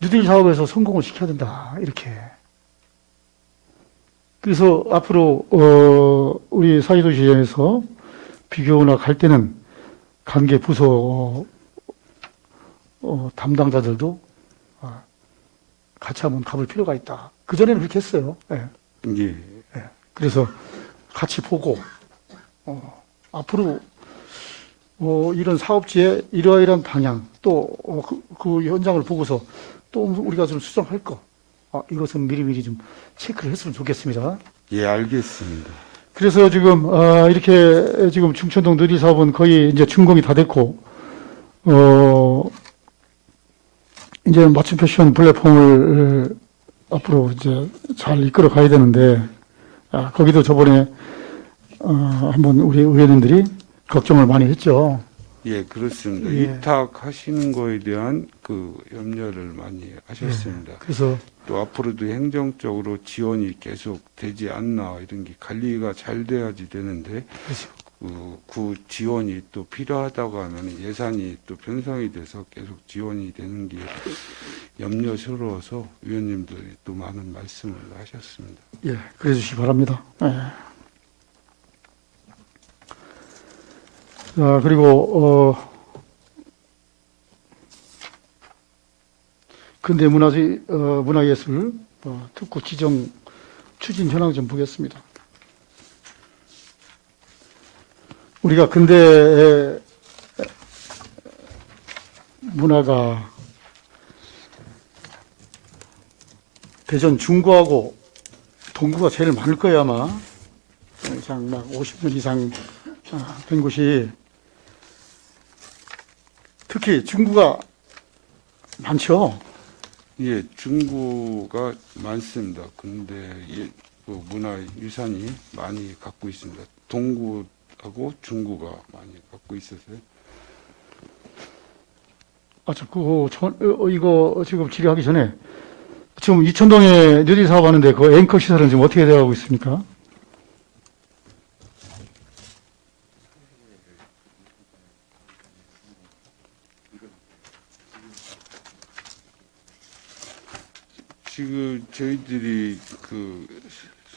뉴딜 사업에서 성공을 시켜야 된다. 이렇게. 그래서 앞으로 우리 사회도시위원회에서 비교나 갈 때는 관계 부서 담당자들도 같이 한번 가볼 필요가 있다. 그전에는 그렇게 했어요. 예. 예. 그래서 같이 보고 앞으로 이런 사업지의 이러이러한 방향 또 그 현장을 보고서 또 우리가 좀 수정할 거 이것은 미리미리 좀 체크를 했으면 좋겠습니다. 예, 알겠습니다. 그래서 지금 이렇게 지금 충천동 누리 사업은 거의 이제 준공이 다 됐고 이제 맞춤 패션 플랫폼을 앞으로 이제 잘 이끌어 가야 되는데 거기도 저번에 한번 우리 의원님들이 걱정을 많이 했죠. 예, 그렇습니다. 예. 위탁하시는 거에 대한 그 염려를 많이 하셨습니다. 그래서 또 앞으로도 행정적으로 지원이 계속 되지 않나 이런 게 관리가 잘 돼야지 되는데 그 지원이 또 필요하다고 하면 예산이 또 편성이 돼서 계속 지원이 되는 게 염려스러워서 위원님들이 또 많은 말씀을 하셨습니다. 예, 그래 주시기 바랍니다. 예. 자, 그리고 근대 문화예술 특구 지정 추진 현황 좀 보겠습니다. 우리가 근대 문화가 대전 중구하고 동구가 제일 많을 거예요, 아마. 이상 막 50년 이상 된 곳이 특히 중구가 많죠. 예, 중구가 많습니다. 근데 그 문화 유산이 많이 갖고 있습니다. 동구하고 중구가 많이 갖고 있어서요. 이거 지금 질의하기 전에 지금 이천동에 뉴딜 사업하는데 그 앵커 시설은 지금 어떻게 되어가고 있습니까? 지금 저희들이 그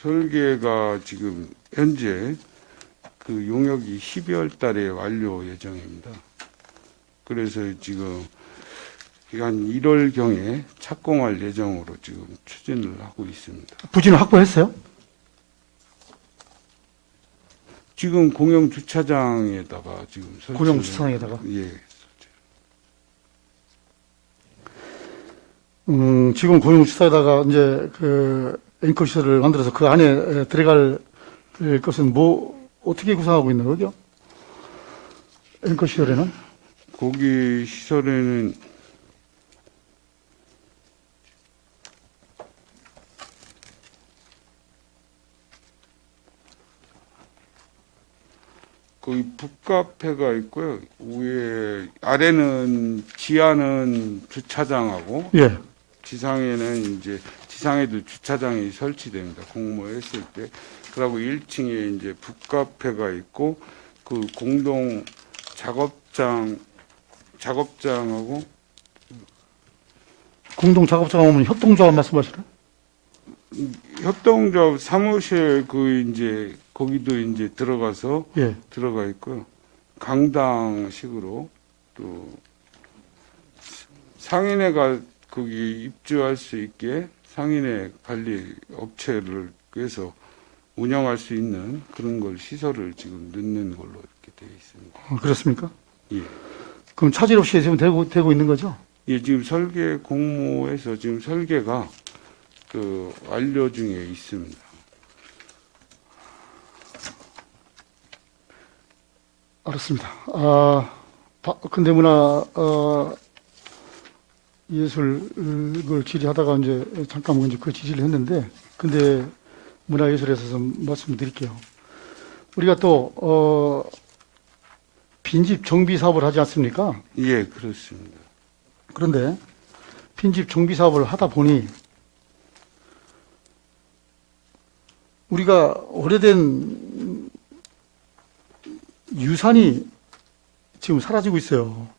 설계가 지금 현재 그 용역이 12월 달에 완료 예정입니다. 그래서 지금 한 1월 경에 착공할 예정으로 지금 추진을 하고 있습니다. 부지는 확보했어요? 지금 공영 주차장에다가 지금 공영 주차장에다가? 예. 지금 공영 주차에다가 이제 그 앵커 시설을 만들어서 그 안에 들어갈 것은 어떻게 구성하고 있는 거죠? 앵커 시설에는? 거기 시설에는 거기 북카페가 있고요. 아래는 지하는 주차장하고 예. 지상에는 이제 지상에도 주차장이 설치됩니다. 공모했을 때. 그리고 1층에 이제 북카페가 있고 그 공동 작업장하고 공동 작업장 하면 협동조합 말씀하시나요? 협동조합 사무실 그 이제 거기도 이제 들어가서 예. 들어가 있고요. 강당식으로 또 상인회가 거기 입주할 수 있게 상인회 관리 업체를 해서 운영할 수 있는 그런 걸 시설을 지금 넣는 걸로 이렇게 되어 있습니다. 그렇습니까? 예. 그럼 차질 없이 지금 되고 있는 거죠? 예, 지금 설계 공모에서 지금 설계가 그 완료 중에 있습니다. 알았습니다. 근대 문화 예술을 질의하다가 이제 잠깐 이제 그 질의를 했는데, 근데 문화예술에서 좀 말씀드릴게요. 우리가 또 빈집 정비 사업을 하지 않습니까? 예, 그렇습니다. 그런데 빈집 정비 사업을 하다 보니 우리가 오래된 유산이 지금 사라지고 있어요.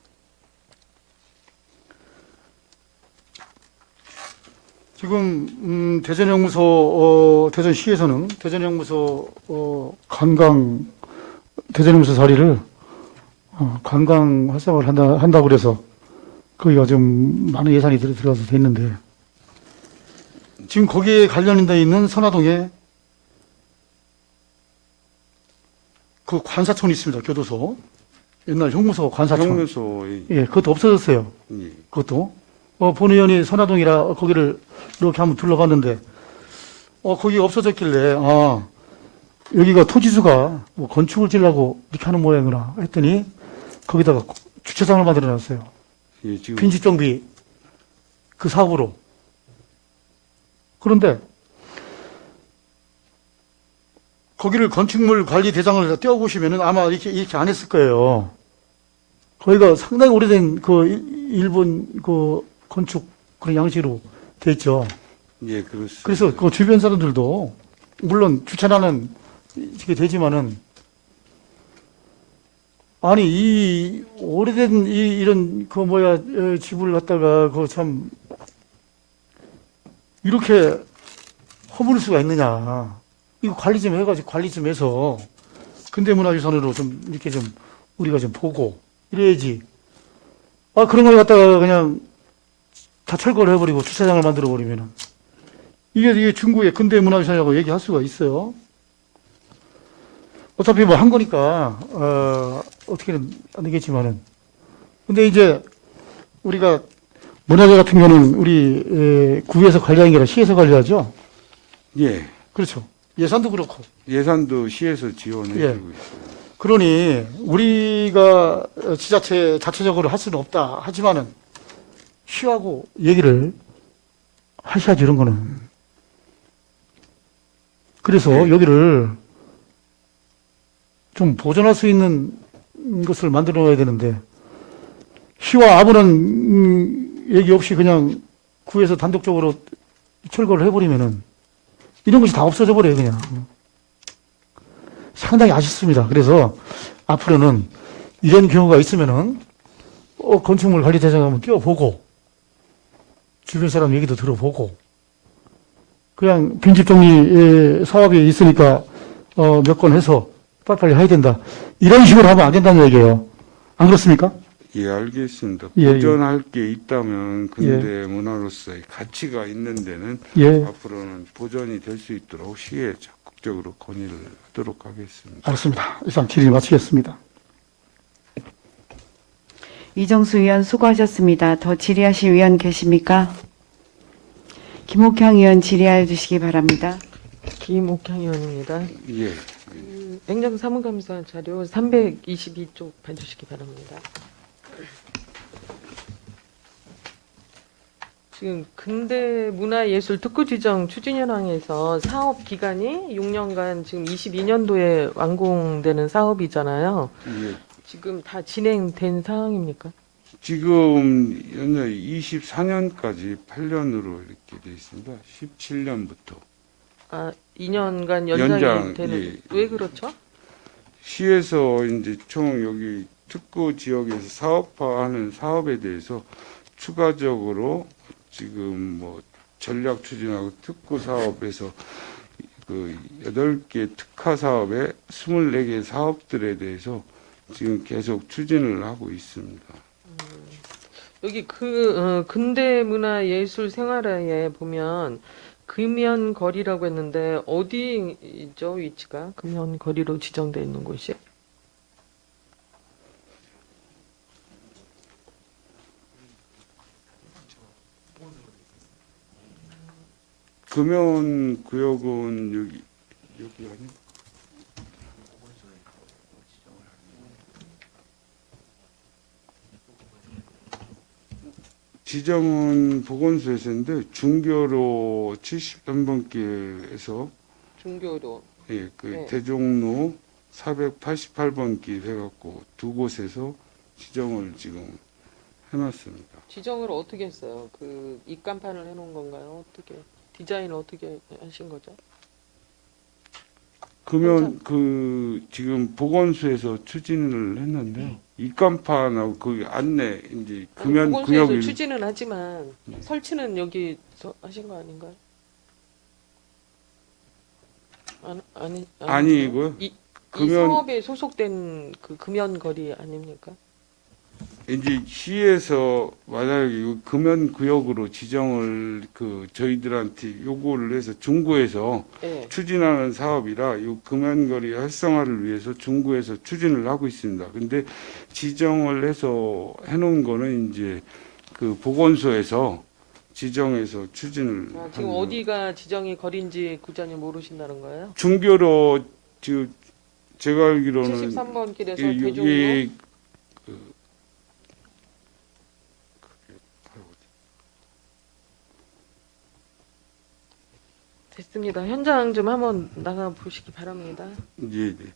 지금 대전시에서는 대전연구소 대전연구소 자리를 관광 활성화를 한다고 그래서 거기가 좀 많은 예산이 들어가서 돼 있는데 지금 거기에 관련돼 있는 선화동에 그 관사촌이 있습니다. 교도소. 옛날 형무소 관사촌. 형무소에 예, 그것도 없어졌어요. 예. 그것도. 본 의원이 선화동이라 거기를 이렇게 한번 둘러봤는데, 거기 없어졌길래, 여기가 토지수가 뭐 건축을 지려고 이렇게 하는 모양이구나 했더니 거기다가 주차장을 만들어 놨어요. 예, 지금 빈집 정비 그 사업으로. 그런데 거기를 건축물 관리 대상을 떼어보시면은 아마 이렇게 안 했을 거예요. 거기가 상당히 오래된 그 일본 그 건축 그런 양식으로 돼 있죠. 예, 그렇습니다. 그래서 그 주변 사람들도 물론 주차나는 이렇게 되지만은 아니 이 오래된 이런 그 뭐야 집을 갖다가 그 참 이렇게 허물 수가 있느냐. 이거 관리 좀 해가지고 관리 좀 해서 근대문화유산으로 좀 이렇게 좀 우리가 좀 보고 이래야지. 아 그런 걸 갖다가 그냥 다 철거를 해버리고 주차장을 만들어 버리면은 이게 중국의 근대문화유산이라고 얘기할 수가 있어요. 어차피 뭐 한 거니까 어떻게는 안 되겠지만은 근데 이제 우리가 문화재 같은 경우는 우리 구에서 관리하는 게 아니라 시에서 관리하죠. 예, 그렇죠. 예산도 그렇고. 예산도 시에서 지원해 예. 주고 있어요. 그러니 우리가 지자체 자체적으로 할 수는 없다 하지만은 시하고 얘기를 하셔야지 이런 거는. 그래서 여기를 좀 보존할 수 있는 것을 만들어 놔야 되는데 시와 아무런 얘기 없이 그냥 구에서 단독적으로 철거를 해버리면은 이런 것이 다 없어져 버려요 그냥. 상당히 아쉽습니다. 그래서 앞으로는 이런 경우가 있으면은 건축물 관리 대상 한번 띄워보고 주변 사람 얘기도 들어보고 그냥 빈집 정리 사업이 있으니까 몇 건 해서 빨리빨리 해야 된다. 이런 식으로 하면 안 된다는 얘기예요. 안 그렇습니까? 예, 알겠습니다. 예, 보존할 게 있다면 근대 문화로서의 가치가 있는 데는 예, 앞으로는 보존이 될 수 있도록 시에 적극적으로 건의를 하도록 하겠습니다. 알았습니다. 이상 질의 마치겠습니다. 이정수 의원 수고하셨습니다. 더 질의하실 의원 계십니까? 김옥향 의원 질의해 주시기 바랍니다. 김옥향 의원입니다. 예, 행정사무감사 자료 322쪽 봐주시기 바랍니다. 지금 근대문화예술특구지정 추진현황에서 사업 기간이 6년간 지금 22년도에 완공되는 사업이잖아요. 예. 지금 다 진행된 상황입니까? 지금 현재 24년까지 8년으로 이렇게 되어 있습니다. 17년부터. 아, 2년간 연장이 연장, 되는. 예. 왜 그렇죠? 시에서 이제 총 여기 특구 지역에서 사업화하는 사업에 대해서 추가적으로 지금 뭐 전략 추진하고 특구 사업에서 그 8개 특화 사업에 24개 사업들에 대해서 지금 계속 추진을 하고 있습니다. 여기 근대문화예술생활화에 보면 금연거리라고 했는데 어디죠 위치가? 금연거리로 지정되어 있는 곳이? 금연 구역은 여기 아니? 지정은 보건소에서인데 중교로 73번길에서 중교로. 예, 그 네. 대종로 488번 길 해갖고 두 곳에서 지정을 지금 해놨습니다. 지정을 어떻게 했어요? 그 입간판을 해놓은 건가요? 어떻게 디자인을 어떻게 하신 거죠? 그러면 그 지금 보건소에서 추진을 했는데요. 입간판하고 그 안내 이제 금연 보건소에서 구역을 추진은 하지만 설치는 여기서 하신 거 아닌가요? 아니고요. 이 금연 사업에 소속된 그 금연거리 아닙니까? 이제 시에서 만약에 이 금연 구역으로 지정을 그 저희들한테 요구를 해서 중구에서 네. 추진하는 사업이라 이 금연거리 활성화를 위해서 중구에서 추진을 하고 있습니다. 근데 지정을 해서 해놓은 거는 이제 그 보건소에서 지정해서 추진을 지금 하는 어디가 지정이 거리인지 구장이 모르신다는 거예요? 중교로 지금 제가 알기로는 73번 길에서 이- 대종로 이- 됐습니다. 현장 좀 한번 나가 보시기 바랍니다. 예, 네.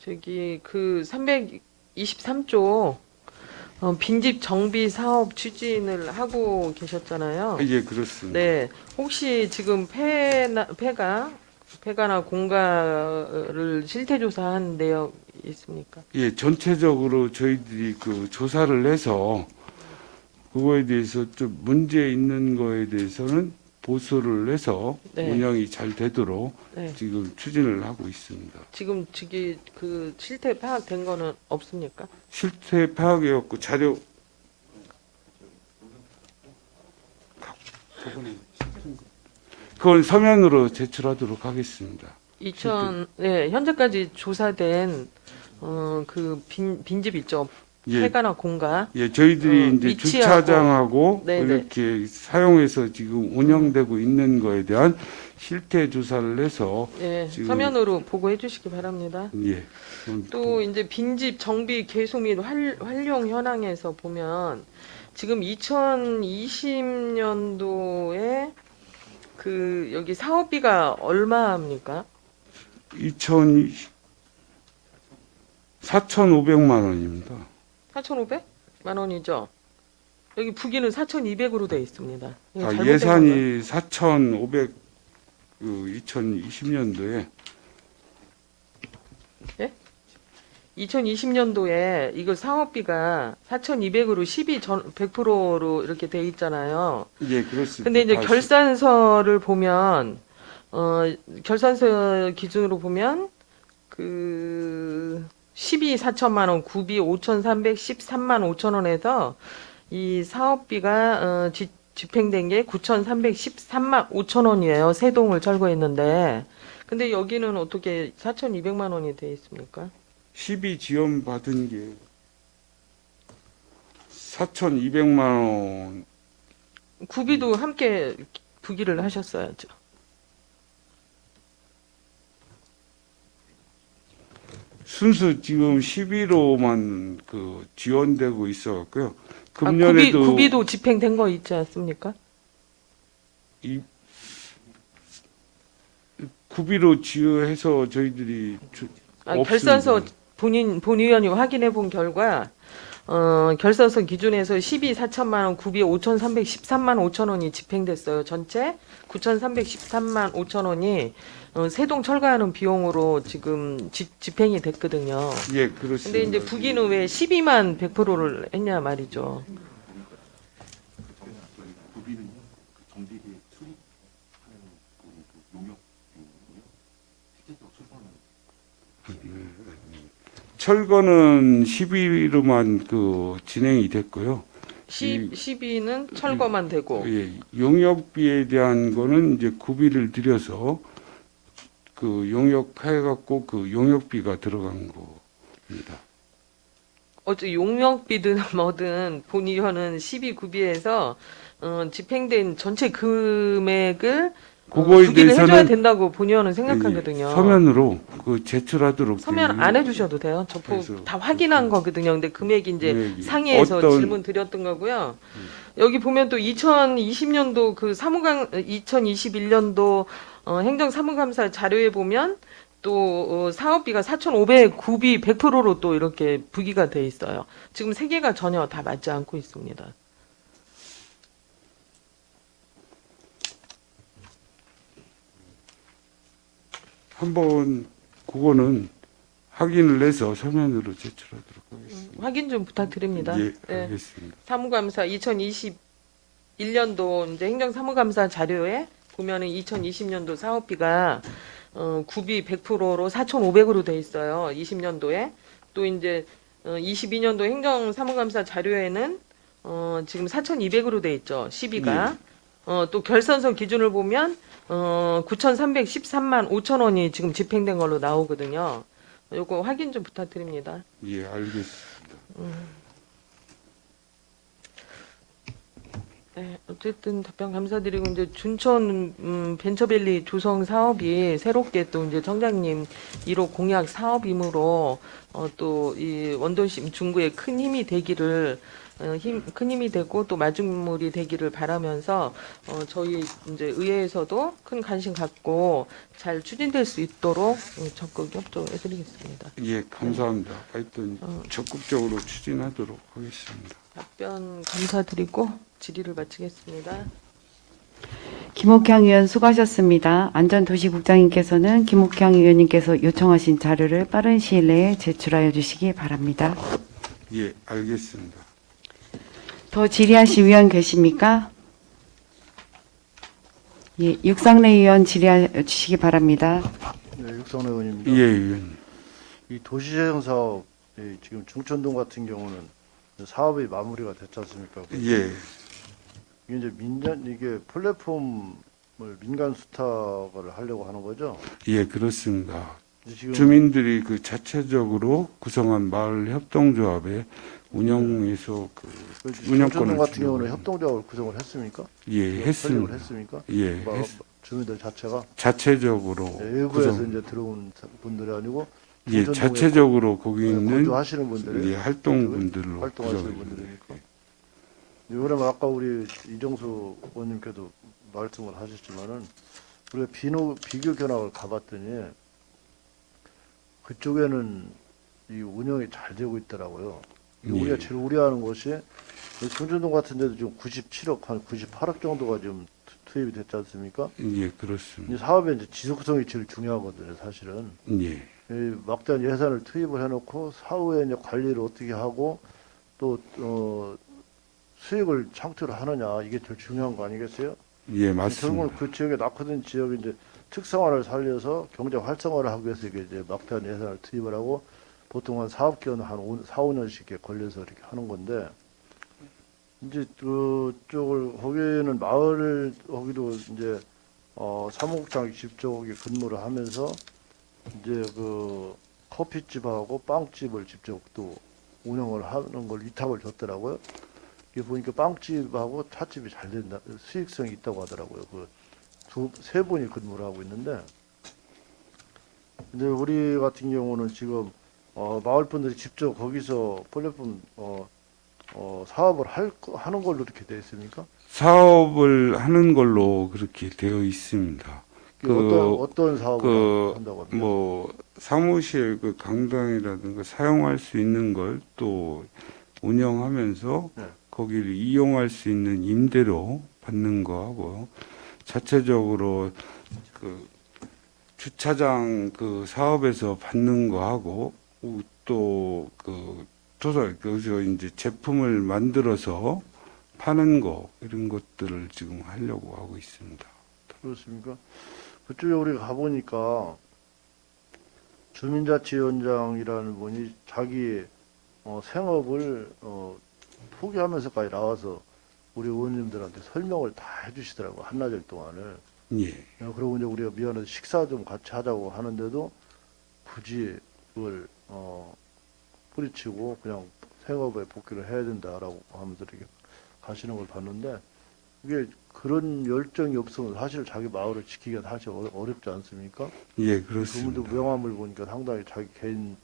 저기 그 323조 빈집 정비 사업 추진을 하고 계셨잖아요. 예, 그렇습니다. 네, 혹시 지금 폐가나 공가를 실태 조사한 내역 있습니까? 예, 전체적으로 저희들이 그 조사를 해서 그거에 대해서 좀 문제 있는 거에 대해서는 보수를 해서 네. 운영이 잘 되도록 네, 지금 추진을 하고 있습니다. 지금 저기 그 실태 파악된 거는 없습니까? 실태 파악이었고 자료 그건 서면으로 제출하도록 하겠습니다. 네, 현재까지 조사된 그 빈집 있죠. 예, 폐가나 공가. 예, 저희들이 이제 위치하고- 주차장하고 네네. 이렇게 사용해서 지금 운영되고 있는 거에 대한 실태 조사를 해서 네, 지금- 서면으로 보고해 주시기 바랍니다. 예, 또 이제 빈집 정비 개소 및 활용 현황에서 보면 지금 2020년도에 그 여기 사업비가 얼마입니까? 4,500만 원입니다. 4,500만 원이죠. 여기 부기는 4,200으로 돼 있습니다. 이거 아, 잘못된 건가요? 예산이 4,500 2020년도에 2020년도에 이거 사업비가 4,200으로 100%로 이렇게 돼 있잖아요. 예, 그렇습니다. 근데 이제 다 결산서를 보면 결산서 기준으로 보면 그 12 4천만 원, 구비 5,313만 5천 원에서 이 사업비가 집행된 게 9,313만 5천 원이에요. 세 동을 철거했는데. 근데 여기는 어떻게 4,200만 원이 돼 있습니까? 12 지원 받은 게 4,200만 원. 구비도 함께 부기를 하셨어야죠. 순수 지금 11호만 그 지원되고 있어 갖고요. 금년에도 구비도 집행된 거 있지 않습니까? 이 구비로 지원해서 저희들이 없습니다. 결산서 본 의원이 확인해 본 결과 결산서 기준에서 12 4천만 원, 구비 5,313만 5천 원이 집행됐어요. 전체 9,313만 5천 원이 세동 철거하는 비용으로 지금 집행이 됐거든요. 예, 그렇습니다. 근데 이제 부기는 왜 12만 100%를 했냐 말이죠. 철거는 12로만 그 진행이 됐고요. 12는 철거만 되고 예, 용역비에 대한 거는 이제 구비를 들여서 그 용역해 갖고 그 용역비가 들어간 겁니다. 어째 용역비든 뭐든 본 의원은 12구비에서 집행된 전체 금액을 그거에 부기를 해줘야 대해서는 된다고 본 의원은 생각하거든요. 서면으로 그 제출하도록 서면 안 해주셔도 돼요. 저도 그래서 다 확인한 거거든요. 근데 금액이 이제 금액이 상의해서 어떤- 질문 드렸던 거고요. 여기 보면 또 2020년도 그 2021년도 행정사무감사 자료에 보면 또 사업비가 4,500 구비 100%로 또 이렇게 부기가 돼 있어요. 지금 세 개가 전혀 다 맞지 않고 있습니다. 한번 그거는 확인을 해서 서면으로 제출하도록 하겠습니다. 확인 좀 부탁드립니다. 예, 네. 알겠습니다. 사무감사 2021년도 이제 행정사무감사 자료에 보면은 2020년도 사업비가 구비 100%로 4,500으로 돼 있어요. 20년도에 또 이제 22년도 행정사무감사 자료에는 지금 4,200으로 돼 있죠. 12가 또 결산서 기준을 보면 9,313만 5천 원이 지금 집행된 걸로 나오거든요. 요거 확인 좀 부탁드립니다. 예, 알겠습니다. 네, 어쨌든 답변 감사드리고 이제 준천 벤처밸리 조성 사업이 새롭게 또 이제 청장님 1호 공약 사업이므로 또 이 원도심 중구에 큰 힘이 되기를 큰 힘이 되고 또 마중물이 되기를 바라면서 저희 이제 의회에서도 큰 관심 갖고 잘 추진될 수 있도록 적극 협조해드리겠습니다. 예, 감사합니다. 하여튼 어. 적극적으로 추진하도록 하겠습니다. 답변 감사드리고 질의를 마치겠습니다. 김옥향 의원 수고하셨습니다. 안전도시국장님께서는 김옥향 의원님께서 요청하신 자료를 빠른 시일 내에 제출하여 주시기 바랍니다. 예, 알겠습니다. 더 질의하실 위원 계십니까? 예, 육상래 의원 질의해 주시기 바랍니다. 네, 육성래 의원입니다. 예, 의원님. 이 도시재생 사업 지금 중천동 같은 경우는 사업이 마무리가 됐지 않습니까? 예, 이게 이제 이게 플랫폼을 민간 수탁을 하려고 하는 거죠. 예, 그렇습니다. 지금 주민들이 그 자체적으로 구성한 마을 협동조합의 운영에서 그 운영권을 중천동 같은 주려고 경우는 합니다. 협동조합을 구성을 했습니까? 예, 설립을 했습니다. 했습니까? 예, 뭐, 주민들 자체가 자체적으로 외부에서 구성. 이제 들어온 분들이 아니고 예, 중천동에 자체적으로 거기 있는 거주하시는 분들이 예, 활동분들로 활동하시는 구성이 분들이니까. 이번에 아까 우리 이정수 의원님께도 말씀을 하셨지만은 우리가 비교 견학을 가봤더니 그쪽에는 이 운영이 잘 되고 있더라고요. 예. 우리가 제일 우려하는 것이 중천동 같은 데도 지금 97억, 한 98억 정도가 지금 투입이 됐지 않습니까? 예, 그렇습니다. 이 사업의 이제 지속성이 제일 중요하거든요, 사실은. 예, 이 막대한 예산을 투입을 해놓고 사후에 이제 관리를 어떻게 하고 또 수익을 창출을 하느냐 이게 제일 중요한 거 아니겠어요? 예, 결국은 맞습니다. 그 지역에 낙후된 지역이 이제 특성화를 살려서 경제 활성화를 하기 위해서 이게 이제 막대한 예산을 투입을 하고 보통 한 사업기간 한 4, 5년씩 이렇게 걸려서 이렇게 하는 건데 이제 그쪽을 거기는 마을 거기도 이제 사무국장이 직접 거기 근무를 하면서 이제 그 커피집하고 빵집을 직접 또 운영을 하는 걸 위탁을 줬더라고요. 이게 보니까 빵집하고 찻집이 잘 된다, 수익성이 있다고 하더라고요. 세 분이 근무를 하고 있는데, 근데 우리 같은 경우는 지금 마을 분들이 직접 거기서 플랫폼 사업을 하는 걸로 이렇게 되어 있습니까? 사업을 하는 걸로 그렇게 되어 있습니다. 어떤 사업을 한다고 합니까? 뭐 사무실 그 강당이라든가 사용할 수 있는 걸 또 운영하면서 네. 거기를 이용할 수 있는 임대료 받는 거 하고요. 자체적으로 그 주차장 그 사업에서 받는 거 하고 또 그 도서 거기서 이제 제품을 만들어서 파는 거 이런 것들을 지금 하려고 하고 있습니다. 그렇습니까? 그쪽에 우리가 가보니까 주민자치위원장이라는 분이 자기 생업을 포기하면서까지 나와서 우리 의원님들한테 설명을 다 해주시더라고요. 한나절 동안을. 예, 그리고 이제 우리가 미안해서 식사 좀 같이 하자고 하는데도 굳이 그걸 뿌리치고 그냥 생업에 복귀를 해야 된다라고 하면서 이렇게 가시는 걸 봤는데 이게 그런 열정이 없으면 사실 자기 마을을 지키기가 사실 어렵지 않습니까? 예, 그분도 그렇습니다. 명함을 보니까 상당히 자기 개인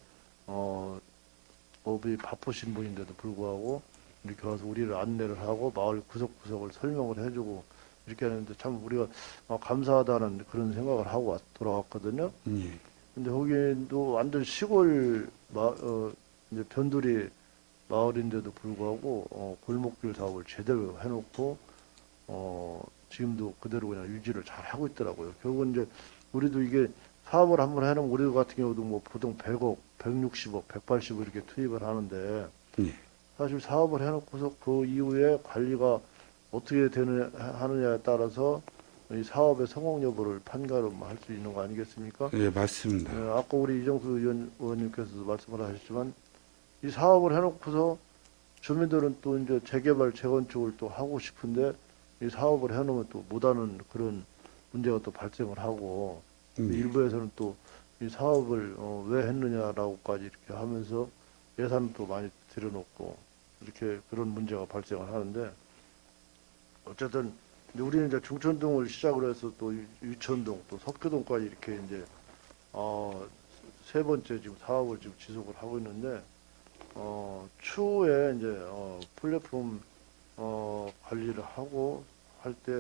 업이 바쁘신 분인데도 불구하고 이렇게 와서 우리를 안내를 하고 마을 구석구석을 설명을 해주고 이렇게 하는데 참 우리가 감사하다는 그런 생각을 하고 돌아왔거든요. 예, 근데 거기도 완전 시골 이제 변두리 마을인데도 불구하고 골목길 사업을 제대로 해놓고 지금도 그대로 그냥 유지를 잘 하고 있더라고요. 결국은 이제 우리도 이게 사업을 한번 해놓으면 우리 같은 경우도 뭐 보통 100억, 160억, 180억 이렇게 투입을 하는데 예. 사실 사업을 해놓고서 그 이후에 관리가 어떻게 하느냐에 따라서 이 사업의 성공 여부를 판가름할 수 있는 거 아니겠습니까? 예, 맞습니다. 아까 우리 이정수 의원님께서도 말씀을 하셨지만 이 사업을 해놓고서 주민들은 또 이제 재개발, 재건축을 또 하고 싶은데 이 사업을 해놓으면 또 못하는 그런 문제가 또 발생을 하고 일부에서는 또 이 사업을 왜 했느냐라고까지 이렇게 하면서 예산도 많이 들여놓고 이렇게 그런 문제가 발생을 하는데 어쨌든 이제 우리는 이제 중천동을 시작으로 해서 또 유천동 또 석교동까지 이렇게 이제 세 번째 지금 사업을 지금 지속을 하고 있는데 추후에 이제 플랫폼 관리를 하고 할 때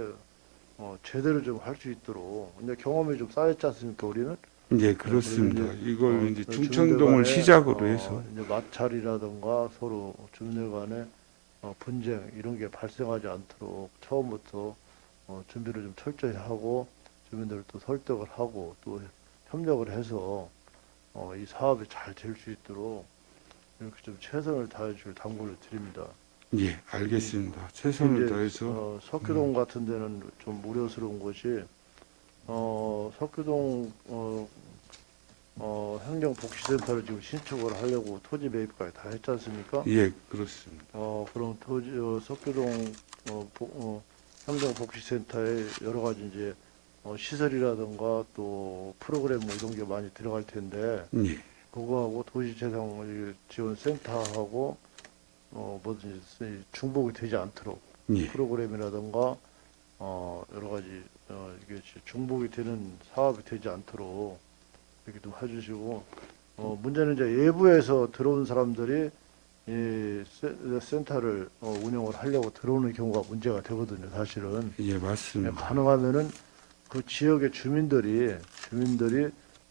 제대로 좀 할 수 있도록 이제 경험이 좀 쌓였지 않습니까 우리는? 예, 그렇습니다. 그래서 이걸 이제 주민들 중천동을 간에, 시작으로 해서 이제 마찰이라든가 서로 주민들 간에 분쟁 이런 게 발생하지 않도록 처음부터 준비를 좀 철저히 하고 주민들을 또 설득을 하고 또 협력을 해서 이 사업이 잘 될 수 있도록 이렇게 좀 최선을 다해 줄 당부를 드립니다. 예, 알겠습니다. 최선을 이제, 다해서 석교동 같은 데는 좀 우려스러운 것이 석교동 행정복지센터를 지금 신축을 하려고 토지 매입까지 다 했지 않습니까? 예, 그렇습니다. 그럼 석교동 행정복지센터에 여러 가지 이제 시설이라든가 또 프로그램 뭐 이런 게 많이 들어갈 텐데 예, 그거하고 도시재생 지원센터하고 뭐든지 중복이 되지 않도록 예, 프로그램이라든가 여러 가지 이게 중복이 되는 사업이 되지 않도록 이렇게 좀 해주시고 문제는 이제 외부에서 들어온 사람들이 이 센터를 운영을 하려고 들어오는 경우가 문제가 되거든요. 사실은 예, 맞습니다. 가능하면은 그 지역의 주민들이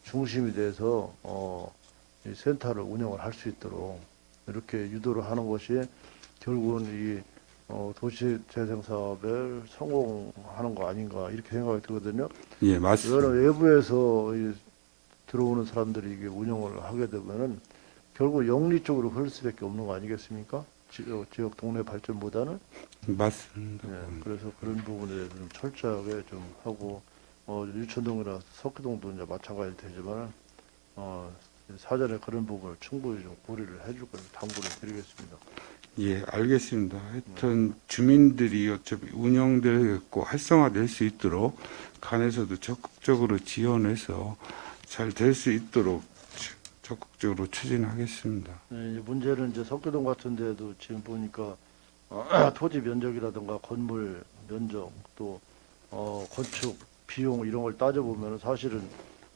중심이 돼서 이 센터를 운영을 할 수 있도록 이렇게 유도를 하는 것이 결국은 이 도시 재생 사업을 성공하는 거 아닌가 이렇게 생각이 들거든요. 예, 맞습니다. 이거는 외부에서 들어오는 사람들이 이게 운영을 하게 되면은 결국 영리 쪽으로 흐를 수밖에 없는 거 아니겠습니까? 지역 동네 발전보다는. 맞습니다. 네, 그래서 그런 부분에 대해서 좀 철저하게 좀 하고 유천동이나 석교동도 이제 마찬가지 되지만 사전에 그런 부분을 충분히 좀 고려를 해줄 걸 당부를 드리겠습니다. 예, 알겠습니다. 하여튼 주민들이 어차피 운영되고 활성화될 수 있도록 간에서도 적극적으로 지원해서 잘 될 수 있도록 적극적으로 추진하겠습니다. 네, 이제 문제는 이제 석교동 같은 데도 지금 보니까 토지 면적이라든가 건물 면적 또 건축 비용 이런 걸 따져보면 사실은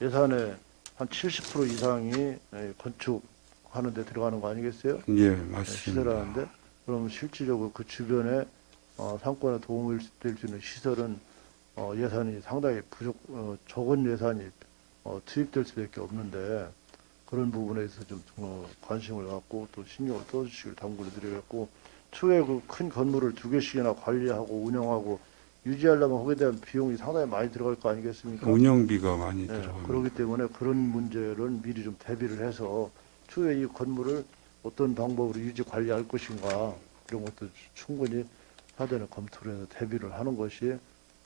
예산의 한 70% 이상이 건축하는 데 들어가는 거 아니겠어요? 예, 시설 맞습니다. 하는데 그럼 실질적으로 그 주변에 상권에 도움을 될 수 있는 시설은 예산이 상당히 적은 예산이 투입될 수밖에 없는데 그런 부분에서 좀 관심을 갖고 또 신경을 써주시길 당부를 드리겠고 추후에 그 큰 건물을 2개씩이나 관리하고 운영하고 유지하려면 거기에 대한 비용이 상당히 많이 들어갈 거 아니겠습니까? 운영비가 많이 네, 들어갑니다. 그렇기 때문에 그런 문제를 미리 좀 대비를 해서 추후에 이 건물을 어떤 방법으로 유지 관리할 것인가 이런 것도 충분히 사전에 검토를 해서 대비를 하는 것이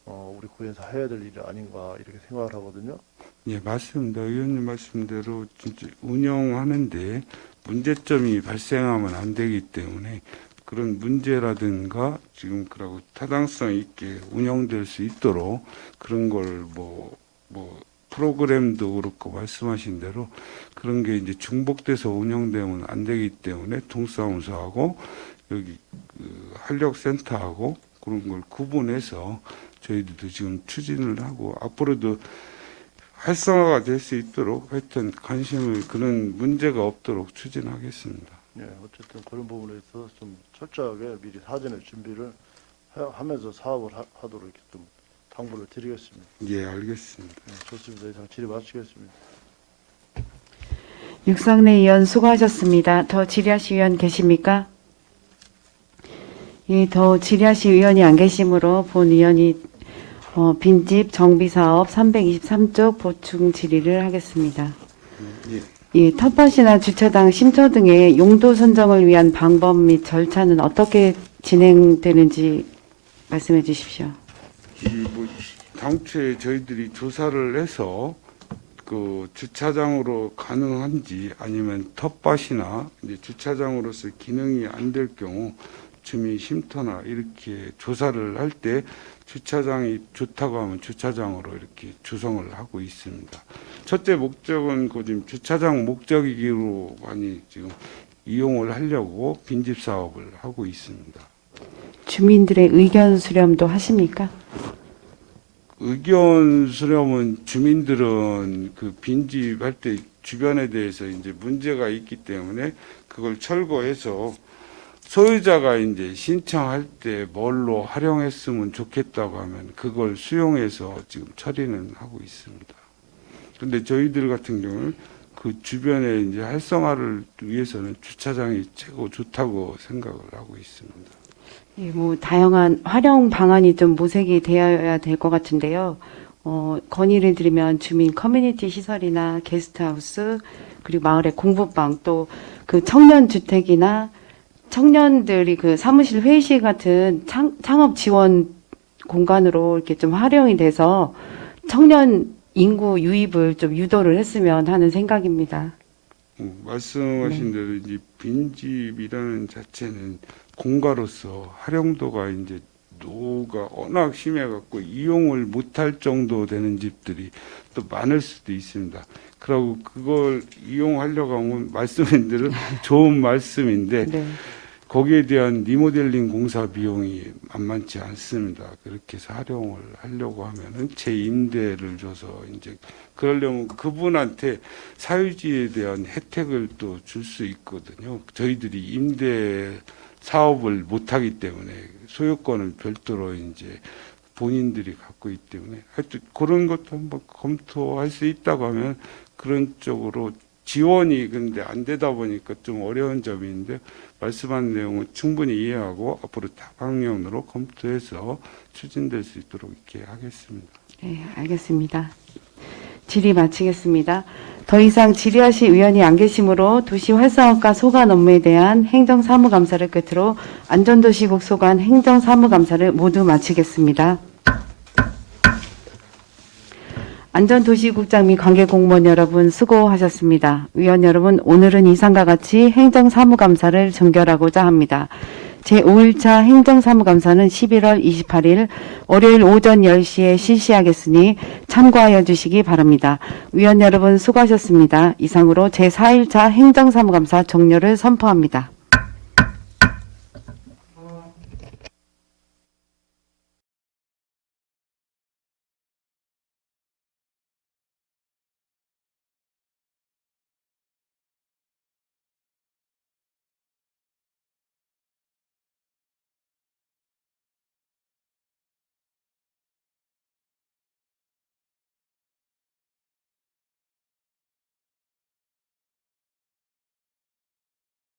우리 구에서 해야 될 일이 아닌가 이렇게 생각을 하거든요. 예, 맞습니다. 의원님 말씀대로 진짜 운영하는데 문제점이 발생하면 안 되기 때문에 그런 문제라든가 지금 그러고 타당성 있게 운영될 수 있도록 그런 걸 뭐 프로그램도 그렇고 말씀하신 대로 그런 게 이제 중복돼서 운영되면 안 되기 때문에 동사무소하고 여기 그 한력센터하고 그런 걸 구분해서 저희들도 지금 추진을 하고 앞으로도 활성화가 될 수 있도록 하여튼 관심을 그런 문제가 없도록 추진하겠습니다. 네, 어쨌든 그런 부분에 있어서 좀 철저하게 미리 사전에 준비를 하면서 사업을 하도록 이렇게 좀 당부를 드리겠습니다. 예, 알겠습니다. 네, 좋습니다. 이상 질의 마치겠습니다. 육상래 의원 수고하셨습니다. 더 질의하실 의원 계십니까? 예, 더 질의하실 의원이 안 계시므로 본 의원이 빈집 정비사업 323쪽 보충 질의를 하겠습니다. 예. 이 텃밭이나 주차장 심초 등의 용도 선정을 위한 방법 및 절차는 어떻게 진행되는지 말씀해 주십시오. 뭐 당초에 저희들이 조사를 해서 그 주차장으로 가능한지 아니면 텃밭이나 이제 주차장으로서 기능이 안 될 경우 주민 쉼터나 이렇게 조사를 할 때 주차장이 좋다고 하면 주차장으로 이렇게 조성을 하고 있습니다. 첫째 목적은 그 지금 주차장 목적이기로 많이 지금 이용을 하려고 빈집 사업을 하고 있습니다. 주민들의 의견 수렴도 하십니까? 의견 수렴은 주민들은 그 빈집할 때 주변에 대해서 이제 문제가 있기 때문에 그걸 철거해서 소유자가 이제 신청할 때 뭘로 활용했으면 좋겠다고 하면 그걸 수용해서 지금 처리는 하고 있습니다. 근데 저희들 같은 경우는 그 주변에 이제 활성화를 위해서는 주차장이 최고 좋다고 생각을 하고 있습니다. 예, 뭐 다양한 활용 방안이 좀 모색이 되어야 될 것 같은데요. 건의를 드리면 주민 커뮤니티 시설이나 게스트하우스 그리고 마을의 공부방 또 그 청년 주택이나 청년들이 그 사무실 회의실 같은 창업 지원 공간으로 이렇게 좀 활용이 돼서 청년 인구 유입을 좀 유도를 했으면 하는 생각입니다. 말씀하신 대로 이제 빈집이라는 자체는 공가로서 활용도가 이제 노후가 워낙 심해갖고 이용을 못할 정도 되는 집들이 또 많을 수도 있습니다. 그리고 그걸 이용하려고 하면 말씀인 대로 좋은 말씀인데 네. 거기에 대한 리모델링 공사 비용이 만만치 않습니다. 그렇게 해서 활용을 하려고 하면은 재임대를 줘서 이제 그러려면 그분한테 사유지에 대한 혜택을 또 줄 수 있거든요. 저희들이 임대 사업을 못하기 때문에 소유권을 별도로 이제 본인들이 갖고 있기 때문에 하여튼 그런 것도 한번 검토할 수 있다고 하면 그런 쪽으로 지원이 근데 안 되다 보니까 좀 어려운 점이 있는데 말씀한 내용은 충분히 이해하고 앞으로 다방면으로 검토해서 추진될 수 있도록 이렇게 하겠습니다. 네, 알겠습니다. 질의 마치겠습니다. 더 이상 질의하실 의원이 안 계시므로 도시 활성화과 소관 업무에 대한 행정사무감사를 끝으로 안전도시국 소관 행정사무감사를 모두 마치겠습니다. 안전도시국장 및 관계공무원 여러분 수고하셨습니다. 위원 여러분, 오늘은 이상과 같이 행정사무감사를 종결하고자 합니다. 제5일차 행정사무감사는 11월 28일 월요일 오전 10시에 실시하겠으니 참고하여 주시기 바랍니다. 위원 여러분 수고하셨습니다. 이상으로 제4일차 행정사무감사 종료를 선포합니다.